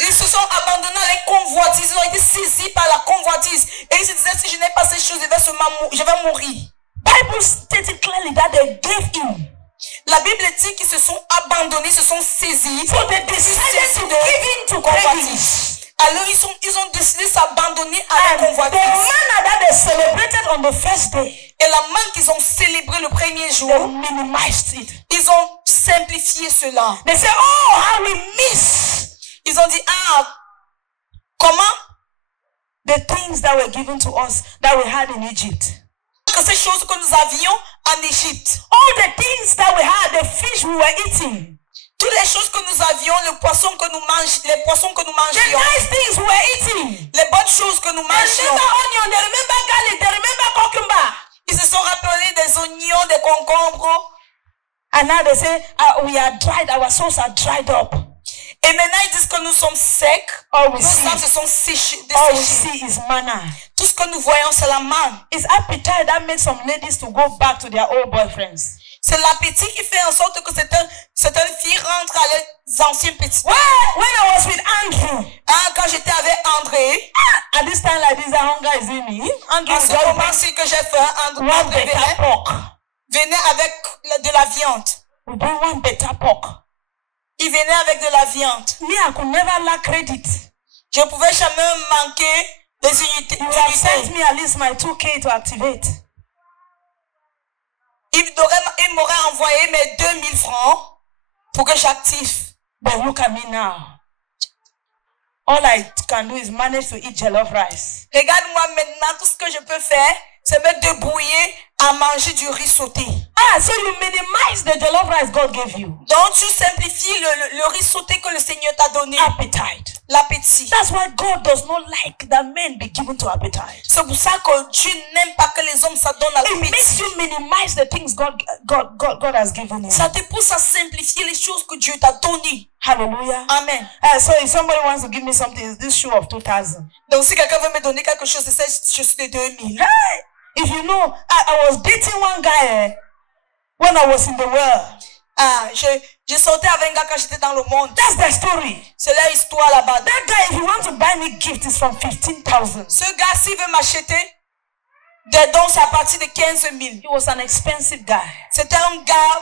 Ils se sont abandonnés à les convoitises. Ils ont été saisis par la convoitise. Et ils se disaient, si je n'ai pas ces choses, je vais mourir. Bible stated clearly that they gave in. La Bible dit qu'ils se sont abandonnés, se sont saisis. So they decided to give in to cravings. Alors ils ont décidé de s'abandonner à la And the convoitise. manna that they celebrated on the first day, Et la manne qu'ils ont célébré le premier they jour, minimized it. ils ont simplifié cela. They said, oh, how we miss Ils ont dit, comment the things that were given to us that we had in Egypt. que ces choses que nous avions en Égypte, All the things that we had, the fish we were eating, toutes les choses que nous avions, les poissons que nous the mangions, nice things we were eating. les bonnes choses que nous They mangions. remember onion, they remember garlic, they remember cucumber. Ils se sont rappelés des oignons, des concombres. And now they say, we are dried, our souls are dried up. Et maintenant ils disent que nous sommes secs. All we Nos see, âmes se sont séchées. all we desséchées. see is manna. Tout ce que nous voyons, c'est la manne. It's appetite that makes some ladies to go back to their old boyfriends. C'est l'appétit qui fait en sorte que certaines filles rentrent à leurs anciens petits. When I was with Andrew, Quand j'étais avec André, at this time like this, the hunger is in me. Andrew à ce got moment-ci que j'ai fait, one André better pork. venait avec de la viande. We bring one better pork. Il venait avec de la viande. Me, I could never lack credit. Je ne pouvais jamais manquer des unités. You have sent me at least my 2K to activate. Il m'aurait envoyé mes 2000 francs pour que j'active. But look at me now. All I can do is manage to eat jollof rice. Regarde-moi maintenant, tout ce que je peux faire, c'est me débrouiller à manger du riz sauté. So you minimize the jollof rice God gave you. Donc tu simplifies le riz sauté que le Seigneur t'a donné. Appetite. L'appétit. That's why God does not like that men be given to appetite. C'est pour ça que Dieu n'aime pas que les hommes s'adonnent à It makes l'appétit. you minimize the things God has given you. Ça te pousse à simplifier les choses que Dieu t'a données. Hallelujah. Amen. So if somebody wants to give me something, it's this shoe of 2,000. Donc si quelqu'un veut me donner quelque chose, c'est cette chose de 2000. Hey, if you know, I was dating one guy when I was in the world. Je sortais avec un gars quand j'étais dans le monde. That's the story. C'est leur histoire là-bas. That guy, if you want to buy me gift, is from 15,000. Ce gars, s'il veut m'acheter, Des dons, c'est à partir de 15 000. He was an expensive guy. C'était un gars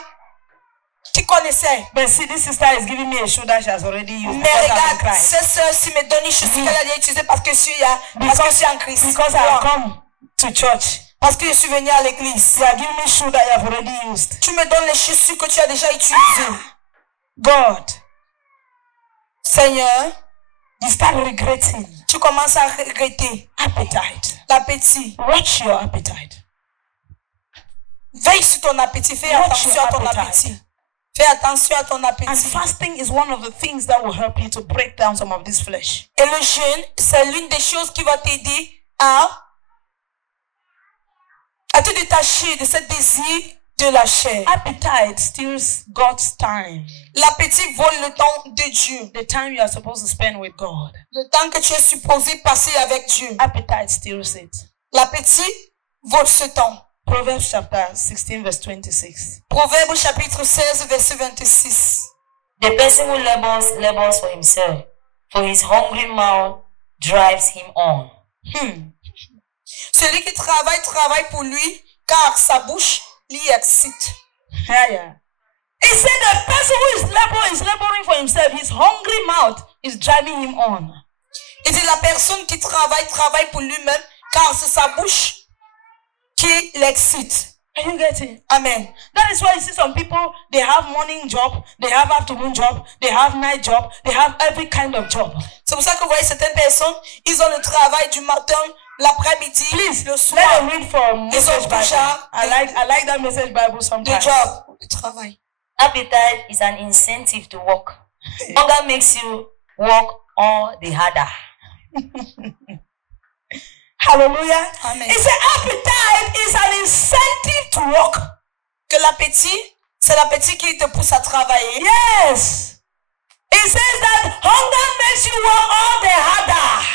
qui connaissait. But see, this sister is giving me a shoe that she has already used. Mais regarde, cette sœur-ci me donne une chaussure qu'elle a déjà utilisée parce que je suis en Christ. Because I have come to church. Parce que je suis venu à l'église. You are giving me shoe that you have already used. Tu me donnes les chaussures que tu as déjà utilisées. God, Seigneur, you start regretting. tu commences à regretter. Appetite. L'appétit. Watch your appetite. Veille sur ton appétit. Fais attention à ton appétit. Fais attention à ton And appétit. fasting is one of the things that will help you to break down some of this flesh. Et le jeûne, c'est l'une des choses qui va t'aider à te détacher de ce désir de la chair. Appetite steals God's time. L'appétit vole le temps de Dieu. The time you are supposed to spend with God. Le temps que tu es supposé passer avec Dieu. Appetite steals it. L'appétit vole ce temps. Proverbs chapter 16 verse 26. Proverbe chapitre 16 verset 26. The person who labors for himself, for his hungry mouth drives him on. Celui qui travaille pour lui, car sa bouche l'y excite. Yeah. He said the person who is laboring for himself, his hungry mouth is driving him on. Il dit la personne qui travaille pour lui-même, car c'est sa bouche qui l'excite. Are you getting? Amen. That is why you see some people, they have morning job, they have afternoon job, they have night job, they have every kind of job. C'est pour ça que vous voyez certaines personnes, ils ont le travail du matin, l'après-midi, le soir. Let them read from Ils ont Message Bible. déjà I like that Message Bible de sometimes. job, de travail. Appetite is an incentive to work. Hunger makes you work all the harder. Hallelujah. Amen. It's an appetite is an incentive to work. Que l'appétit, c'est l'appétit qui te pousse à travailler. Yes. It says that hunger makes you work all the harder.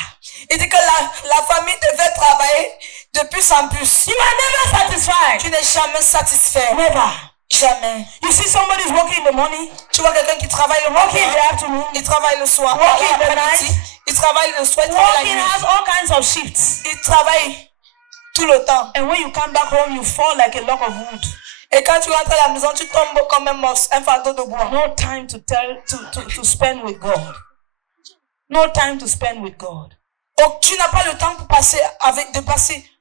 Il dit que la famille devait travailler de plus en plus. You are never satisfied. Tu n'es jamais satisfait. Never. Jamais. You see somebody is working in the morning, Tu vois quelqu'un qui travaille le working in the matin, afternoon, il travaille le soir, Working in the l'après-midi, night. il travaille le soir, il travaille la working nuit. has all kinds of shifts. Il travaille tout le temps. And when you come back home, you fall like a log of wood. Et quand tu rentres à la maison, tu tombes comme un fardeau de bois. No time to spend with God. No time to spend with God. Donc, tu n'as pas le temps pour passer.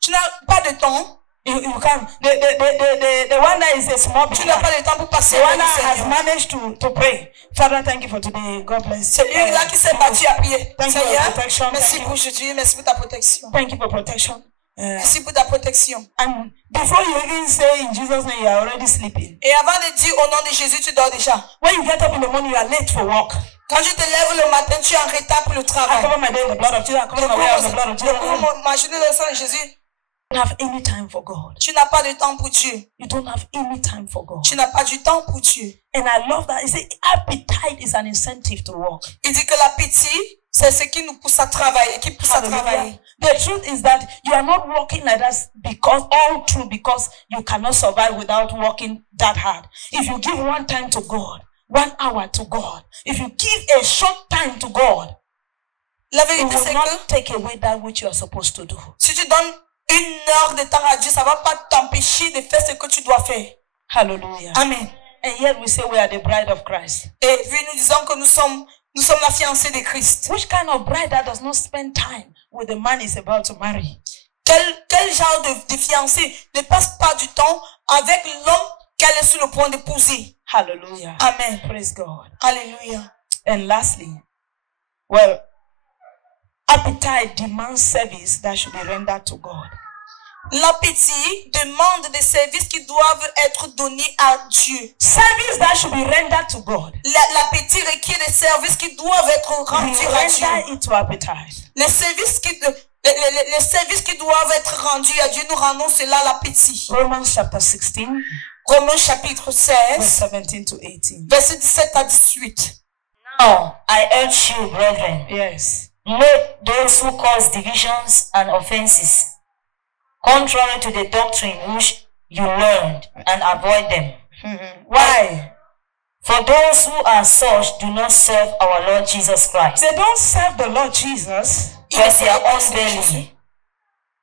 Tu n'as pas de temps. You can. The one that is a small Tu believer, n'as pas le temps pour passer. the one avec le that has Seigneur. managed to pray. Father, thank you for today. God bless you. C'est lui-là qui s'est battu à prier. Thank you for Seigneur, protection. merci Thank pour you. aujourd'hui. Merci pour ta protection. Thank you for protection. Merci pour ta protection. And before you even say in Jesus' name, you are already sleeping. Et avant de dire au nom de Jésus, tu dors déjà. When you get up in the morning, you are late for work. Quand je te lève le matin, tu es en retard pour le I travail. cover my day in the blood of Jesus. I cover my way in the blood of Je Jesus. couvre ma journée dans le sang de Jésus. You don't have any time for God. Tu n'as pas de temps pour Dieu. You don't have any time for God. Tu n'as pas du temps pour Dieu. And I love that. He said, appetite is an incentive to work. Il dit que l'appétit, c'est ce qui nous pousse à travailler, qui pousse à travailler. The truth is that you are not working like that because you cannot survive without working that hard. If you give 1 time to God, 1 hour to God, if you give a short time to God, La it vérité, will c'est not que take away that which you are supposed to do. si tu donnes 1 heure de temps à Dieu, ça ne va pas t'empêcher de faire ce que tu dois faire. Hallelujah. Amen. And yet we say we are the bride of Christ. Et puis nous disons que nous sommes la fiancée de Christ. Which kind of bride that does not spend time with the man he's about to marry? Quel genre de fiancée ne passe pas du temps avec l'homme qu'elle est sur le point d'épouser? Hallelujah. Amen. Praise God. Alléluia. And lastly, well, appetite demands service that should be rendered to God. L'appétit demande des services qui doivent être donnés à Dieu. Service that should be rendered to God. L'appétit requiert des services qui doivent être rendus à Dieu. Render it to appetite. Les services qui doivent être rendus à Dieu, nous rendons cela à l'appétit. Romans chapter 16, Romains chapitre verse 16, 17 to 18. verset 17 à 18. Now, I urge you, brethren, Yes. note those who cause divisions and offenses, contrary to the doctrine which you learned, and avoid them. Why? For those who are such do not serve our Lord Jesus Christ, They don't serve the Lord Jesus. but their own belly.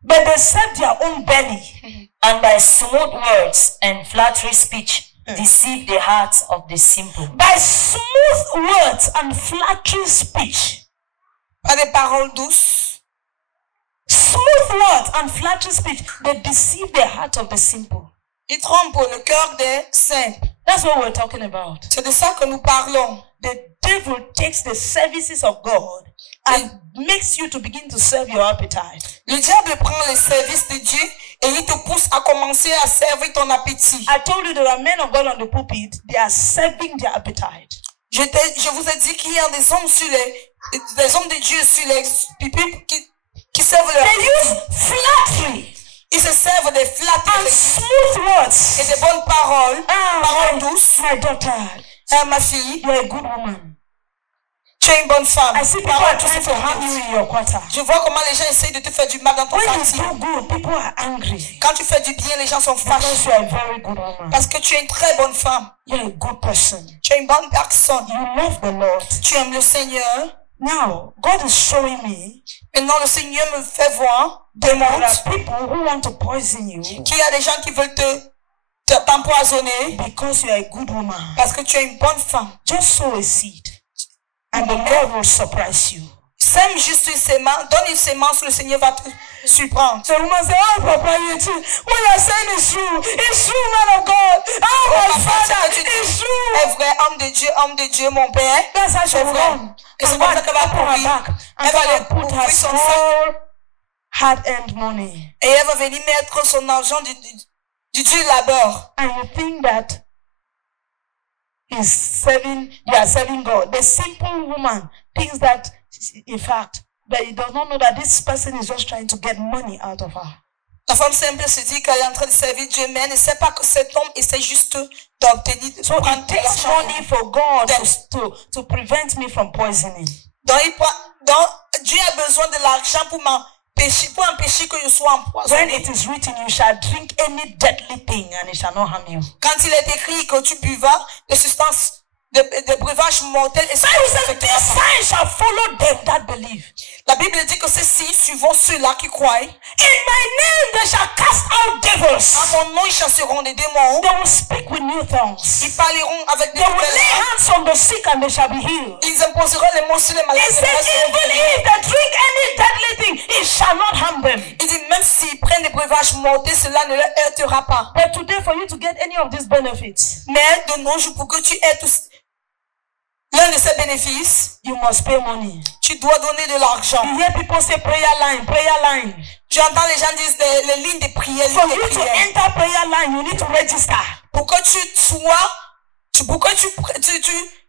but they serve their own belly. And by smooth words and flattery speech deceive the hearts of the simple. By smooth words and flattery speech. Par des paroles douces. Smooth words and flattery speech, they deceive the heart of the simple. Ils trompent le cœur des simples. That's what we're talking about. C'est de ça que nous parlons. The devil takes the services of God and makes you to begin to serve your appetite. Le diable prend les services de Dieu et il te pousse à commencer à servir ton appétit. I told you there are men of God on the pulpit, they are serving their appetite. Je vous ai dit qu'il y a des hommes de Dieu sur les pupitres qui servent leur They use flattery. Ils se servent des And flatteries smooth words. et des bonnes paroles, paroles My, douces. my daughter, Ma fille, you're a good woman. tu es une bonne femme. I see people are trying to harm you in your quarter. Je vois comment les gens essayent de te faire du mal dans ton When you quartier. do good, people are angry. Quand tu fais du bien, les gens sont Because fâchés. you're a very good woman. Parce que tu es une très bonne femme. You're a good person. Tu es une bonne personne. You love the Lord. Tu aimes le Seigneur. Now, God is showing me Maintenant, le Seigneur me fait voir, there démontre are people who want to poison you qu'il y a des gens qui veulent t'empoisonner because you're a good woman. parce que tu es une bonne femme. Just sow a seed and the Lord will surprise you. Sème juste une sémence, donne une sémence, le Seigneur va te surprendre. So woman say, oh Papa, you too. What you're saying is true. It's true, man of God. Oh my Father, it's true. Est vrai, homme de Dieu, mon Père. That's how she C'est will vrai. run. Et c'est And comme God ça qu'elle va open her courir. back and Elle va God aller will put her ouvrir son sac small hard-earned money. et elle va venir mettre son argent du dur labeur. And you think that you are serving God. The simple woman thinks that, in fact, but he does not know that this person is just trying to get money out of her. La femme simple se dit qu'elle est en train de servir Dieu, mais elle ne sait pas que cet homme essaie juste d'obtenir, de So prendre it de takes l'argent. money for God to prevent me from poisoning. Donc, Dieu a besoin de l'argent pour empêcher que je sois When empoisonné. it is written, you shall drink any deadly thing and it shall not harm you. Quand il est écrit que tu buvas des substances, des breuvages mortels, et ça, Bible says, these signs shall follow them that believe. la Bible dit que ces signes suivront ceux-là qui croient. In my name they shall cast out devils. À mon nom, ils chasseront des démons. They will speak with new tongues. Ils parleront avec des They will lay nouvelles langues. hands on the sick and they shall be healed. Ils imposeront les mots sur les malades. He said, even if they drink any deadly thing, it shall not harm them. Il dit, même s'ils prennent des breuvages mortels, cela ne leur heurtera pas. But today, for you to get any of these benefits, Mais de nos jours, pour que tu aies l'un de ces bénéfices, you must pay money. tu dois donner de l'argent. You hear people say prayer line, prayer line. J'entends les gens dire les lignes de prière, For lignes you de to prière. enter prayer line, you need to register. Pour que tu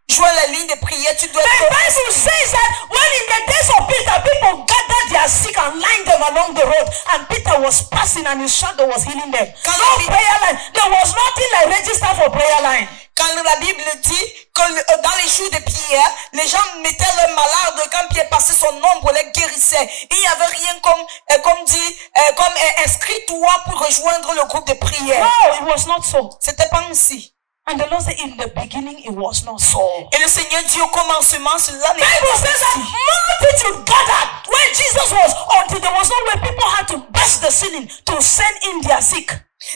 joues la ligne de prière, tu dois The Bible says that when in the days of Peter, people gathered their sick and lined them along the road, and Peter was passing and his shadow was healing them. No prayer line. There was nothing like register for prayer line. Quand la Bible dit que dans les jours de prière, les gens mettaient leurs malades, quand Pierre passait, son ombre les guérissait. Il n'y avait rien comme inscris-toi pour rejoindre le groupe de prière. No, it was not so. C'était pas ainsi. And the Lord said, in the beginning, it was not so. Et le Seigneur dit au commencement, cela n'était Bible pas says that ainsi. multitude gathered when Jesus was, until there was no way people had to burst the ceiling to send in their sick.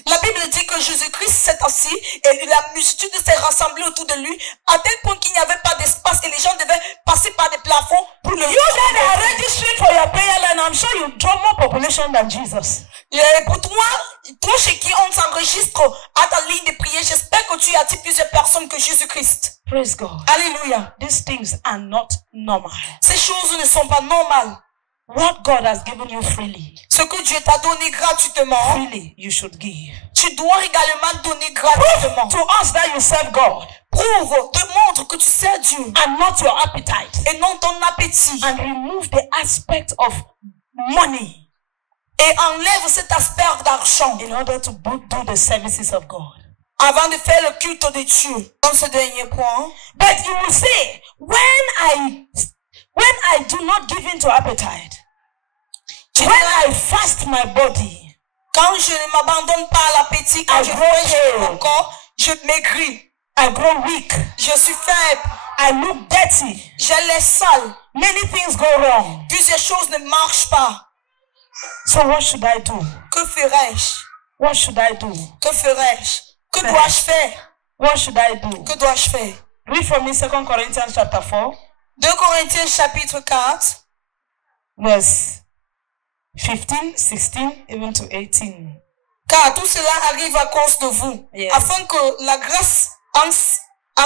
La Bible dit que Jésus-Christ s'est assis et la multitude s'est rassemblée autour de lui à tel point qu'il n'y avait pas d'espace et les gens devaient passer par des plafonds pour le You that are registering for your prayer line, I'm sure you draw more population than Jesus. Et pour toi chez qui on s'enregistre à ta ligne de prière, j'espère que tu attires plusieurs personnes que Jésus-Christ. Praise God. Alléluia. These things are not normal. Ces choses ne sont pas normales. What God has given you freely, Ce que Dieu t'a donné gratuitement, freely you should give. tu dois également donner gratuitement. To us that you serve God Prouve, démontre que tu sers Dieu and not your appetite, et non ton appétit. and remove the aspect of money Et enlève cet aspect d'argent in order to do the services of God. avant de faire le culte de Dieu. Dans ce dernier point, But you will say, when I do not give in to appetite, when I fast my body, quand je ne m'abandonne pas à l'appétit, quand I je grow fais pale. mon corps, je maigris, I grow weak, je suis faible, I look dirty, j'ai les sales, many things go wrong. plusieurs choses ne marchent pas. So what should I do? Que ferai-je? What should I do? Que ferai-je? Que dois-je faire? What should I do? Que dois-je faire? Read for me 2 Corinthians chapter 4. 2 Corinthiens chapitre 4. Verse 15, 16, even to 18. Car tout cela arrive à cause de vous, Yes. afin que la grâce en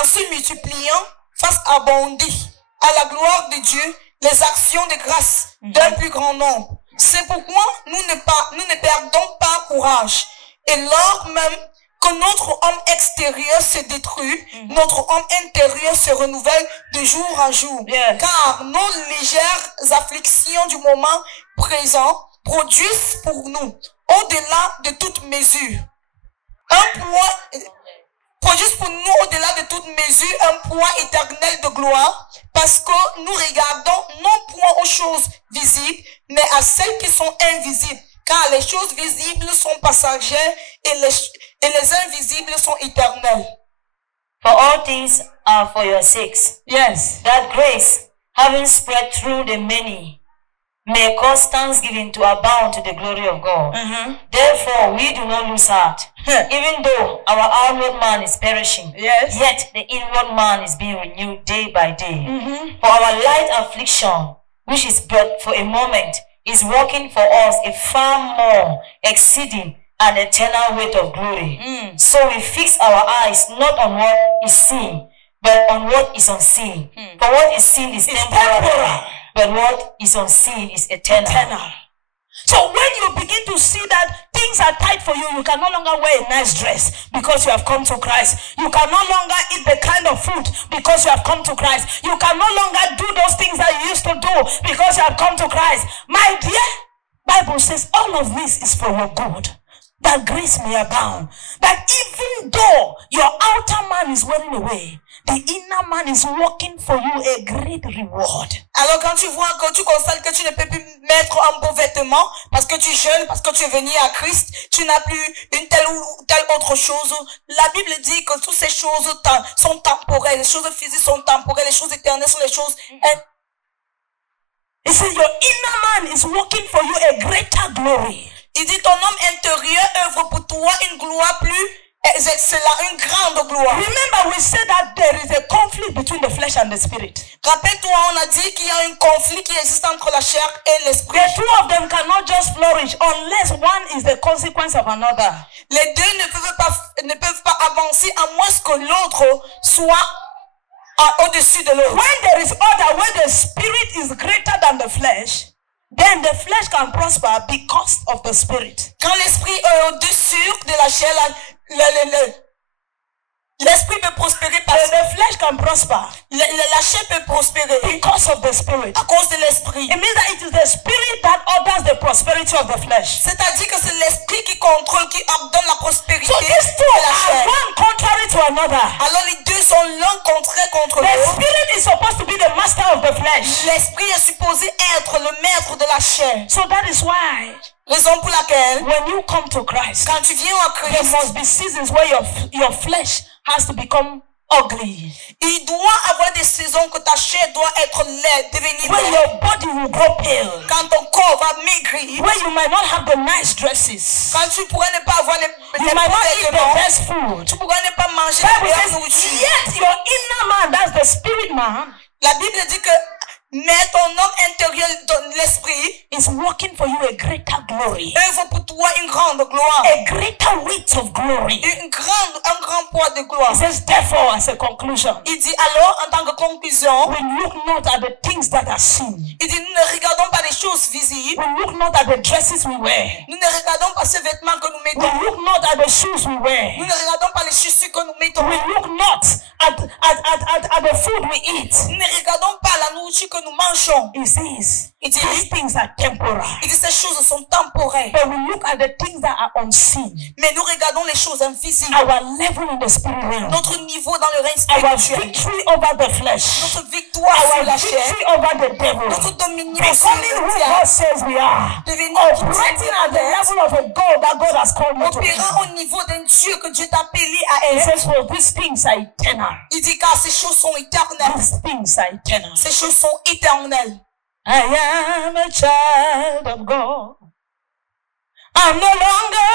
se multipliant fasse abonder à la gloire de Dieu les actions de grâce d'un plus grand nombre. C'est pourquoi nous ne perdons pas courage. Et lors même que notre homme extérieur se détruit, notre homme intérieur se renouvelle de jour en jour. Yes. Car nos légères afflictions du moment présent produisent pour nous, au-delà de toute mesure, produisent pour nous, au-delà de toute mesure, un poids éternel de gloire, parce que nous regardons non point aux choses visibles, mais à celles qui sont invisibles. Car les choses visibles sont passagères et les invisibles sont éternelles. For all things are for your sakes. Yes. That grace, having spread through the many, may cause thanksgiving to abound to the glory of God. Therefore, we do not lose heart. Even though our outward man is perishing, Yes. yet the inward man is being renewed day by day. For our light affliction, which is but for a moment, is working for us a far more exceeding and eternal weight of glory. So we fix our eyes not on what is seen, but on what is unseen. For what is seen is temporal, but what is unseen is eternal. So when you begin to see that things are tight for you, you can no longer wear a nice dress because you have come to Christ. You can no longer eat the kind of food because you have come to Christ. You can no longer do those things that you used to do because you have come to Christ. My dear, Bible says all of this is for your good, that grace may abound. That even though your outer man is wearing away, the inner man is working for you a great reward. Alors quand tu vois, quand tu constates que tu ne peux plus mettre un beau vêtement parce que tu jeûnes, parce que tu es venu à Christ, tu n'as plus une telle ou telle autre chose. La Bible dit que toutes ces choses sont temporelles. Les choses physiques sont temporelles. Les choses éternelles sont les choses. It says your inner man is working for you a greater glory. Il dit ton homme intérieur œuvre pour toi une gloire plus excellente, une grande gloire. Remember, we said that there is a conflict between the flesh and the spirit. Rappelle-toi, on a dit qu'il y a un conflit qui existe entre la chair et l'esprit. The two of them cannot just flourish unless one is the consequence of another. Les deux ne peuvent pas avancer à moins que l'autre soit au-dessus de l'autre. When there is order, when the spirit is greater than the flesh, then the flesh can prosper because of the spirit. Quand l'esprit est au-dessus de la chair, l'esprit peut prospérer parce que The flesh can prosper la chair peut prospérer because of the spirit. à cause de l'esprit. It means that it is the spirit that orders the prosperity of the flesh. C'est-à-dire que c'est l'esprit qui contrôle, qui ordonne la prospérité So these two de la are chair. one contrary to another. Alors les deux sont l'un contraire contre The l'autre. spirit is supposed to be the master of the flesh. L'esprit est supposé être le maître de la chair. So that is why Raison pour laquelle, when you come to Christ, quand tu viens à there Christ, must be seasons where your flesh has to become ugly. il doit avoir des saisons que ta chair doit être laide, devenir When laide. your body will grow pale. Quand ton corps va maigrir, When you might not have the nice dresses. quand tu pourras ne pas avoir les You might not eat the vêtements, best food. tu pourras ne pas manger la Bible meilleure says, nourriture. yet your inner man, that's the spirit man, La Bible dit que mais ton homme intérieur, l'esprit, is working for you a greater glory. œuvre pour toi une grande gloire. A greater weight of glory. Un grand poids de gloire. It says, therefore, as a conclusion, Il dit alors, en tant que conclusion, we look not at the things that are seen. il dit, nous ne regardons pas les choses visibles. We look not at the dresses we wear. Nous ne regardons pas ces vêtements que nous We mettons. look not at the shoes we wear. Nous ne regardons pas les chaussures que nous mettons. We look not at the food we eat. Nous ne regardons pas la nourriture que nous mangeons. It says, Il dit, these things are temporal. il dit ces choses sont temporaires. But we look at the things that are unseen. Mais nous regardons les choses invisibles. Our level in the spirit realm. Notre niveau dans le règne Our spirituel. victory over the flesh. Notre victoire sur Our la chair. victory over the devil. Notre dominion sur Becoming who le God diable. says we are. Devenir Operating at the level of a God that God has called you to be. opérant au niveau d'un Dieu que Dieu t'a appelé à It être. says, for these things are eternal. Il dit car ces choses sont éternelles. These things are eternal. Ces choses sont éternelles. I am a child of God. I'm no longer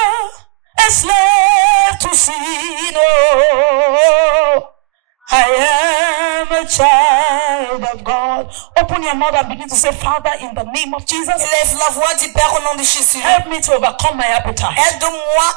a slave to sin. No, I am a child of God. Open your mouth and begin to say, Father, in the name of Jesus, Lève la voix du Père au nom de Jésus. help me to overcome my appetite. Aide-moi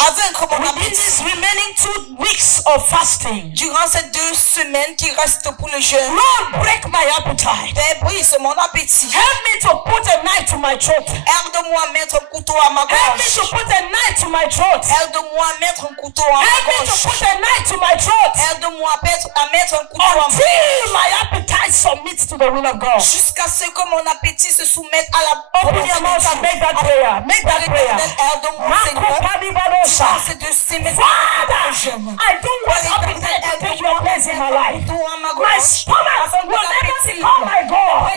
à vaincre mon Within appétit. these remaining 2 weeks of fasting, Durant ces 2 semaines qui restent pour le jeûne, Lord, break my appetite. Père, brise mon appétit. Help me to put a knife to my throat. Aide-moi à mettre un couteau à ma Help me gorge. to put a knife to my throat. Aide-moi à mettre un couteau à Help ma me to gorge. put a knife to my throat. Aide-moi à mettre un couteau à ma gorge. Until my appetite submits to the will of God. Jusqu'à ce que mon appétit se soumette à la Open your mouth and make that prayer. Make that prayer. Aide-moi, Seigneur. Ces 2 semaines. Father, I don't want appetite to take your place in my life. My stomach will never become my God.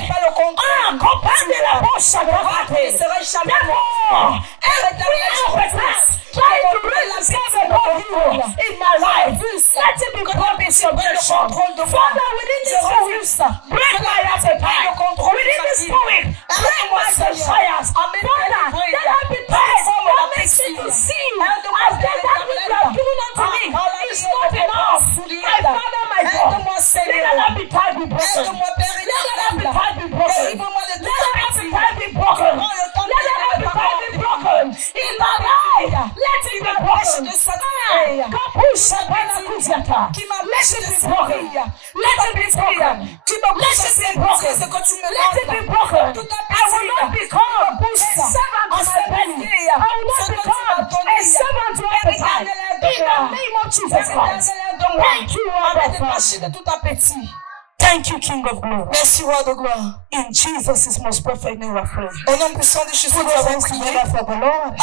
Comprende la bouche de Raté. Therefore, every appetite trying to raise itself above you in my life, let it become a subjection. Father, within this 2 weeks, break my appetite. Within this 2 weeks, break my desires. Father, that appetite that makes me to see as that which you have given unto me is not enough. My Father, my God, let that appetite be broken. Let that appetite be broken. Let that appetite be broken. Let that appetite be broken. In my life, let it be broken. Kapusha bana kuziata. Let it be broken. Let it be broken. Let it be broken. Let it be broken. I will not become a servant to my belly. I will not become a servant to appetite. In the name of Jesus Christ. Thank you, Abba Father. Thank you, King of Glory. Merci, Roi de gloire. In Jesus' most perfect name, I pray. Au nom puissant de Jésus, nous avons prié. For the Lord.